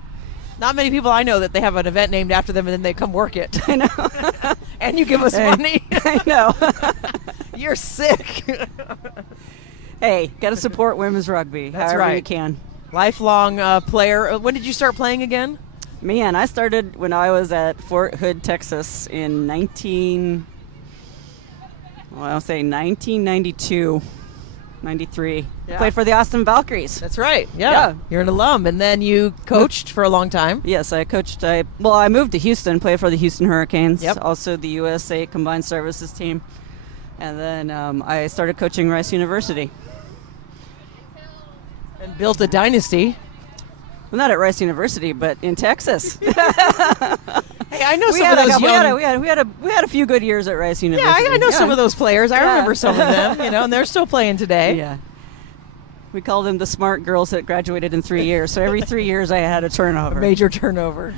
Not many people I know that they have an event named after them and then they come work it. I know. And you give us Hey. money. I know. You're sick. Hey, got to support women's rugby. That's however right. you can. Lifelong player. When did you start playing again? Man, I started when I was at Fort Hood, Texas in 1992, 93. Yeah. Played for the Austin Valkyries. That's right. Yeah. Yeah. You're an alum. And then you coached for a long time. Yes, I coached. I moved to Houston, played for the Houston Hurricanes, Yep. also the USA Combined Services team. And then I started coaching Rice University. And built a dynasty. Well, not at Rice University, but in Texas. Hey, I know some of those young... we had a few good years at Rice Yeah, University. I know some of those players. I Yeah. remember some of them, and they're still playing today. Yeah. We called them the smart girls that graduated in 3 years. So every 3 years I had a turnover. Major turnover.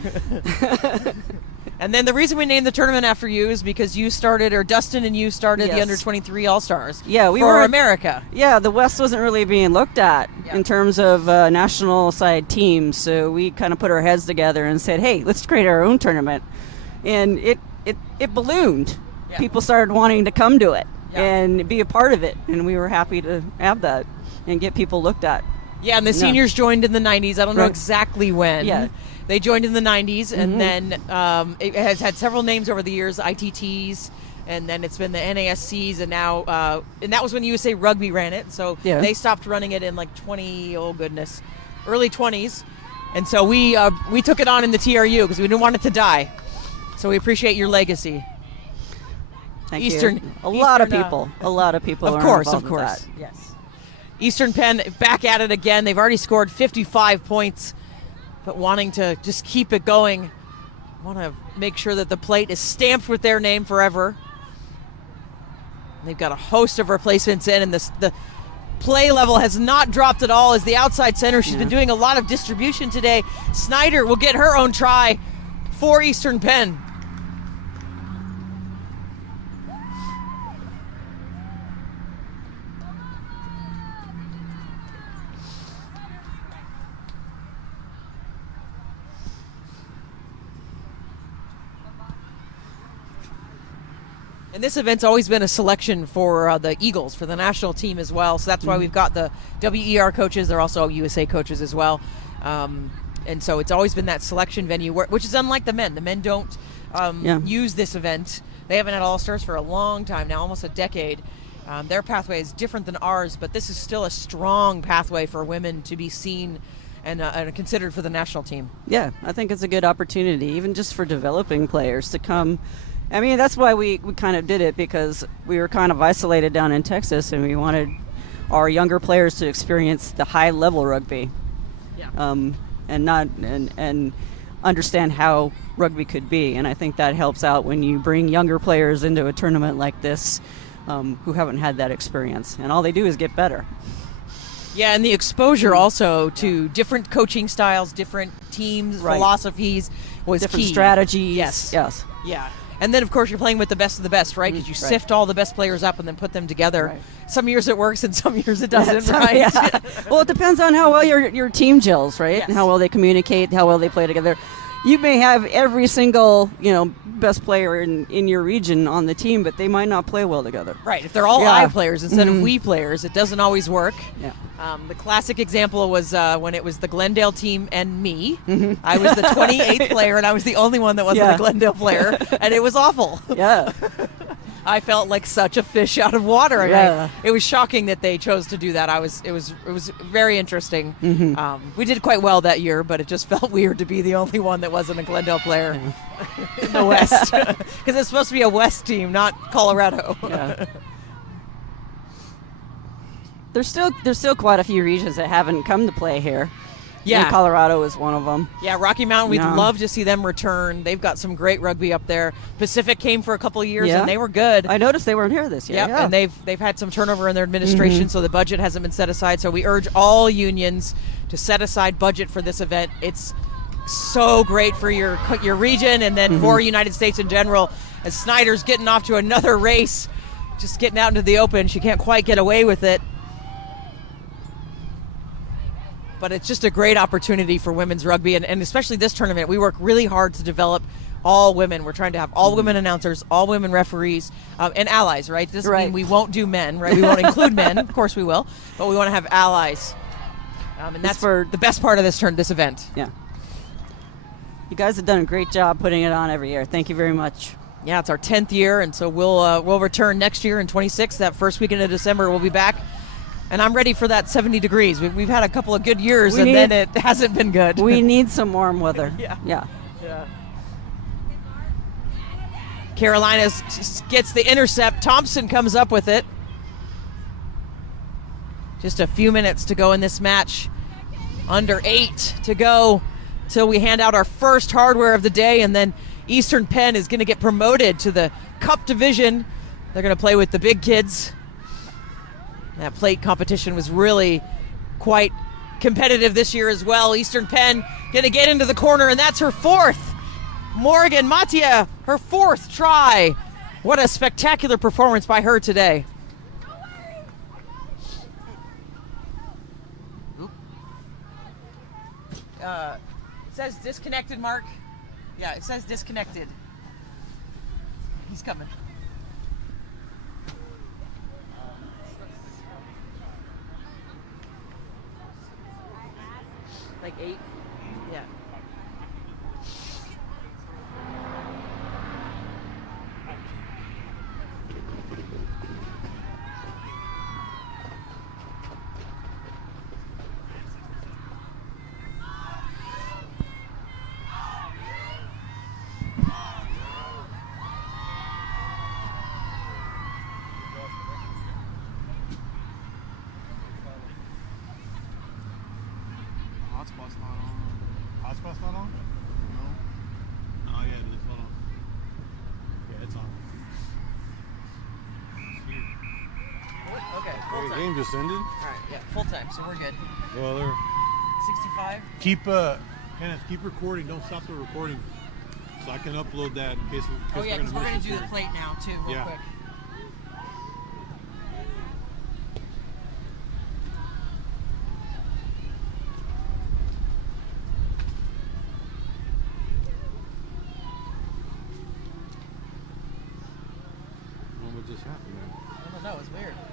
And then the reason we named the tournament after you is because Dustin and you started the Yes. Under-23 All-Stars. Yeah, we for were America. Yeah, the West wasn't really being looked at Yeah. in terms of national side teams. So we kind of put our heads together and said, hey, let's create our own tournament. And it ballooned. Yeah. People started wanting to come to it Yeah. and be a part of it. And we were happy to have that and get people looked at. Yeah, and the No. seniors joined in the 90s. I don't know Right. exactly when. Yeah. They joined in the 90s, and Mhm. then it has had several names over the years, ITTs, and then it's been the NASCs, and now, and that was when USA Rugby ran it, so Yeah. they stopped running it in like early 20s, and so we took it on in the TRU because we didn't want it to die. So we appreciate your legacy. Thank Eastern- you. A lot of Eastern, people. A lot of people. Of are course, involved of with course. that. Yes. Eastern Penn back at it again. They've already scored 55 points, but wanting to just keep it going. Want to make sure that the plate is stamped with their name forever. They've got a host of replacements in, and the play level has not dropped at all as the outside center. She's been doing a lot of distribution today. Snyder will get her own try for Eastern Penn. And this event's always been a selection for the Eagles, for the national team as well. So that's why we've got the WER coaches. They're also USA coaches as well. And so it's always been that selection venue, which is unlike the men. The men don't use this event. They haven't had All-Stars for a long time now, almost a decade. Their pathway is different than ours, but this is still a strong pathway for women to be seen and considered for the national team. Yeah, I think it's a good opportunity, even just for developing players to come. I mean, that's why we kind of did it, because we were kind of isolated down in Texas, and we wanted our younger players to experience the high-level rugby, and understand how rugby could be. And I think that helps out when you bring younger players into a tournament like this who haven't had that experience, and all they do is get better. Yeah, and the exposure also to different coaching styles, different teams, philosophies was different key. strategies. Yes. Yeah. And then, of course, you're playing with the best of the best, right? Because you sift all the best players up and then put them together. Right. Some years it works and some years it doesn't, right? Yeah. Well, it depends on how well your team gels, right? Yes. And how well they communicate, how well they play together. You may have every single, best player in your region on the team, but they might not play well together. Right. If they're all I players instead of we players, it doesn't always work. Yeah. The classic example was when it was the Glendale team and me. I was the 28th player, and I was the only one that wasn't a Glendale player, and it was awful. Yeah. I felt like such a fish out of water. And Yeah. it was shocking that they chose to do that. It was very interesting. We did quite well that year, but it just felt weird to be the only one that wasn't a Glendale player in the West, because it's supposed to be a West team, not Colorado. Yeah. There's still quite a few regions that haven't come to play here. Yeah. And Colorado is one of them. Yeah, Rocky Mountain, we'd Yeah. love to see them return. They've got some great rugby up there. Pacific came for a couple of years, Yeah. and they were good. I noticed they weren't here this year. Yep, Yeah. and they've had some turnover in their administration, so the budget hasn't been set aside. So we urge all unions to set aside budget for this event. It's so great for your region, and then for United States in general. As Snyder's getting off to another race, just getting out into the open, she can't quite get away with it. But it's just a great opportunity for women's rugby, and especially this tournament. We work really hard to develop all women. We're trying to have all women announcers, all women referees, and allies, right? Doesn't mean we won't do men, right? We won't include men. Of course we will. But we want to have allies. And that's for the best part of this event. Yeah. You guys have done a great job putting it on every year. Thank you very much. Yeah, it's our 10th year, and so we'll return next year in 26. That first weekend of December, we'll be back. And I'm ready for that 70 degrees. We've had a couple of good years, then it hasn't been good. We need some warm weather. Yeah. Carolina gets the intercept. Thompson comes up with it. Just a few minutes to go in this match. Under 8 to go till we hand out our first hardware of the day, and then Eastern Penn is going to get promoted to the Cup division. They're going to play with the big kids. That plate competition was really quite competitive this year as well. Eastern Penn going to get into the corner, and that's her fourth. Morgan Matia, her fourth try. What a spectacular performance by her today. It says disconnected, Mark. Yeah, it says disconnected. He's coming. Like 8? Yeah. Hotspot's not on. Hotspot's not on? No. Oh yeah, it's not on. Yeah, it's on. Okay, The full time. game just ended. All right, yeah, full time, so we're good. Well, they're 65. Kenneth, keep recording. Don't stop the recording, so I can upload that in case. Oh yeah, because we're going to do the plate now too, real Yeah. quick. know. It's weird.